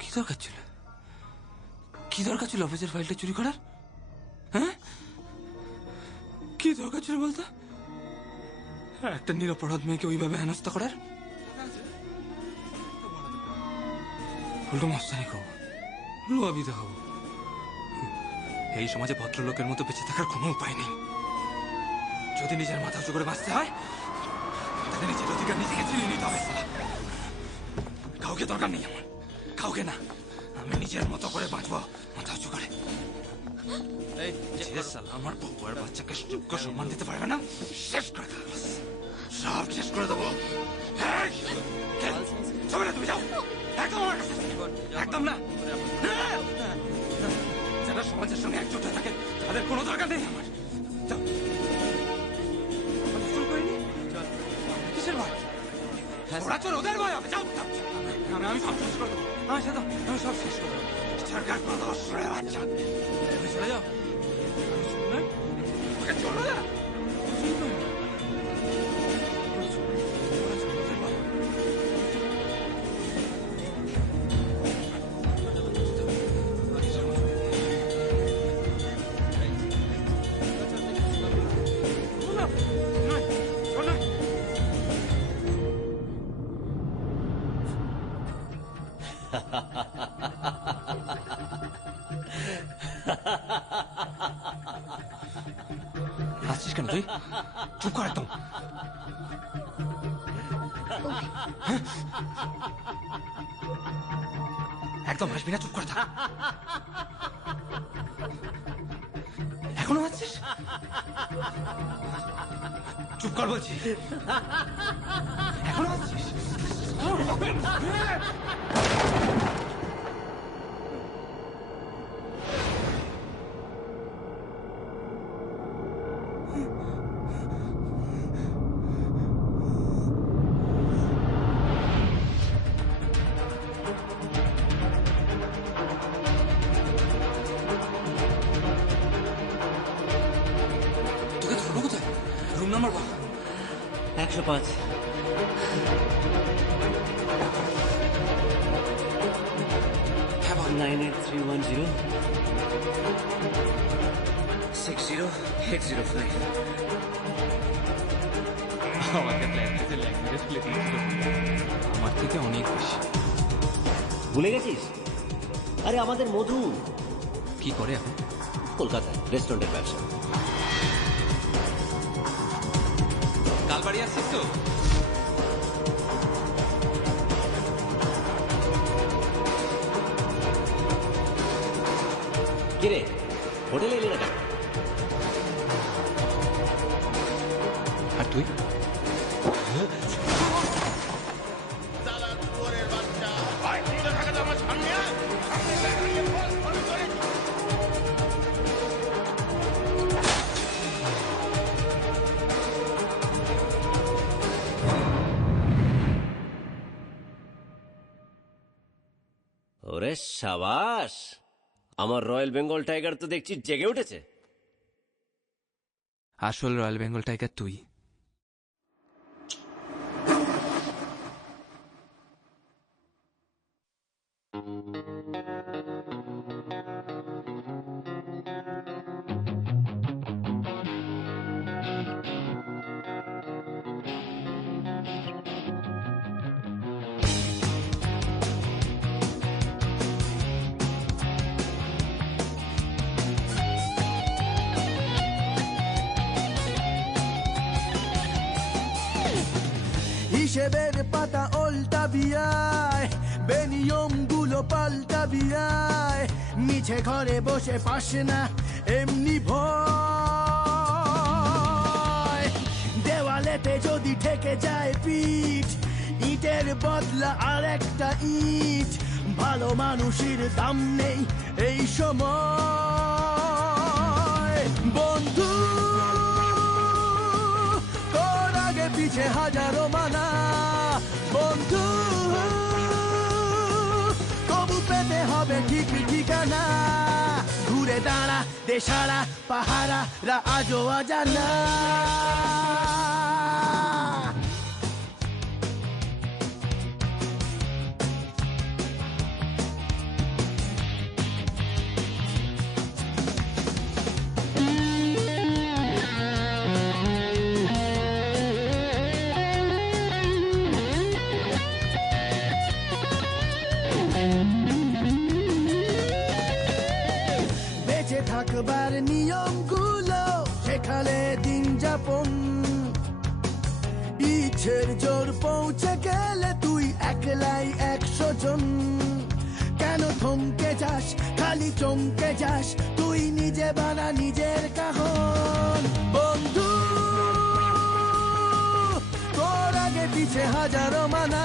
কি দরকার ছিল? কি দরকার ছিল অফিসের ফাইলটা চুরি করার? হ্যাঁ, কি দরকার ছিল বলতো? একটা নিরপরাধ মেয়েকে ওইভাবে হেনস্থা করার? উল্টো মস্তানি খাবো, লোয়াবিতে হবো। এই সমাজে ভদ্রলোকের মতো বেঁচে থাকার কোনো উপায় নেই। যদি নিজের মাথা উঁচু করে বাঁচতে হয় তাহলে নিজের অধিকার নিজেকে ছিনিয়ে নিতে হবে। কাউকে দরকার নেই আমার, কাউকে না। আমি নিজের মতো করে বাঁচবো, মাথা উঁচু করে। আমার বউ আর বাচ্চাকে যোগ্য সম্মান দিতে পারবে না, শেষ করে দেবো, সব শেষ করে দেবো। তুমি যাও, একদম আমার কাছে, একদম না। যারা সমাজের সঙ্গে একজোট হয়ে থাকে তাদের কোনো দরকার নেই আমার। কিসের ভয়? ওরা চোর, ওদের ভয় হবে। যাও, আমি সব শেষ করে দেবো। আমার সাথে আমি সব শেষ করে দেবো। সরকার কোনো দোষ করে বাচ্চা, তুমি চলে যাও। চলো না। আসছিস কেন তুই? চুপ কর একদম। একদম হাসবি না, চুপ করে থাক। এখনো আসছিস? চুপ কর বলছি। এখনো আসছিস? Room number 105। হ্যাঁ বল। 98310 60805। আমাকে প্ল্যান্টের ল্যাঙ্গুয়েজ লিখে দিয়েছিল, আমার থেকে অনেক বেশি। ভুলে গেছিস? আরে আমাদের মধু কি করে এখন? কলকাতায় রেস্টুরেন্টের ব্যবসা। বাড়ি আসছিস তো? কিরে হোটেলে এলি না কেন? আর তুই? ওরে সাবাস, আমার রয়্যাল বেঙ্গল টাইগার তো দেখছি জেগে উঠেছে। আসল রয়্যাল বেঙ্গল টাইগার তুই। হিসেবের পাতা উল্টা বিয়ায়, বেনিয়ম গুলো পাল্টা বিয়ায়, মিছে ঘরে বসে পাশে না এমনি ভয়। দেওয়ালেতে যদি ঠেকে যায় পিঠ, ইটের বদলা আর একটা ইট। ভালো মানুষের দাম নেই এই সময়। বন্ধু তোর আগে পিছে হাজারো মানা, বন্ধু কবু পেতে হবে ঠিক ঠিকানা। ঘুরে দাঁড়া দেশারা পাহারা রা আজও অজানা। বেঁচে থাকবার নিয়মগুলো শেখালে দিন যাপন। ইচ্ছের জোর পৌঁছে গেলে তুই একলাই 100 জন। কেন থমকে যাস খালি চমকে যাস, তুই নিজে বানা নিজের কাহন। বন্ধু তোর আগে পিছে হাজারো মানা,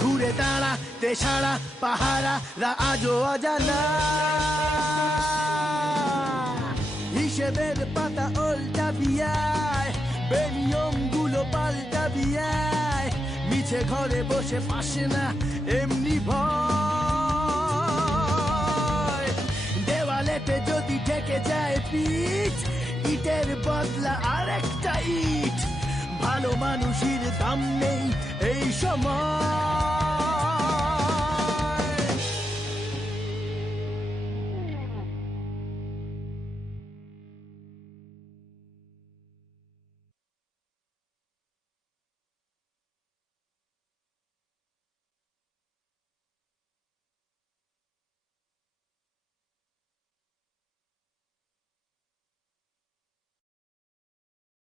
ঘুরে দাঁড়া দেশারা পাহারা রা আজও অজানা। হিসেবের পাতা উল্টা বিয়ায়, বেনিয়ম গুলো পাল্টা বিয়ায়, মিছে ঘরে বসে পাশে না এমনি ভয়। দেওয়ালেতে যদি ঠেকে যায় পিঠ, ইটের বদলা আর একটা ইট। ভালো মানুষের দাম নেই এই সময়।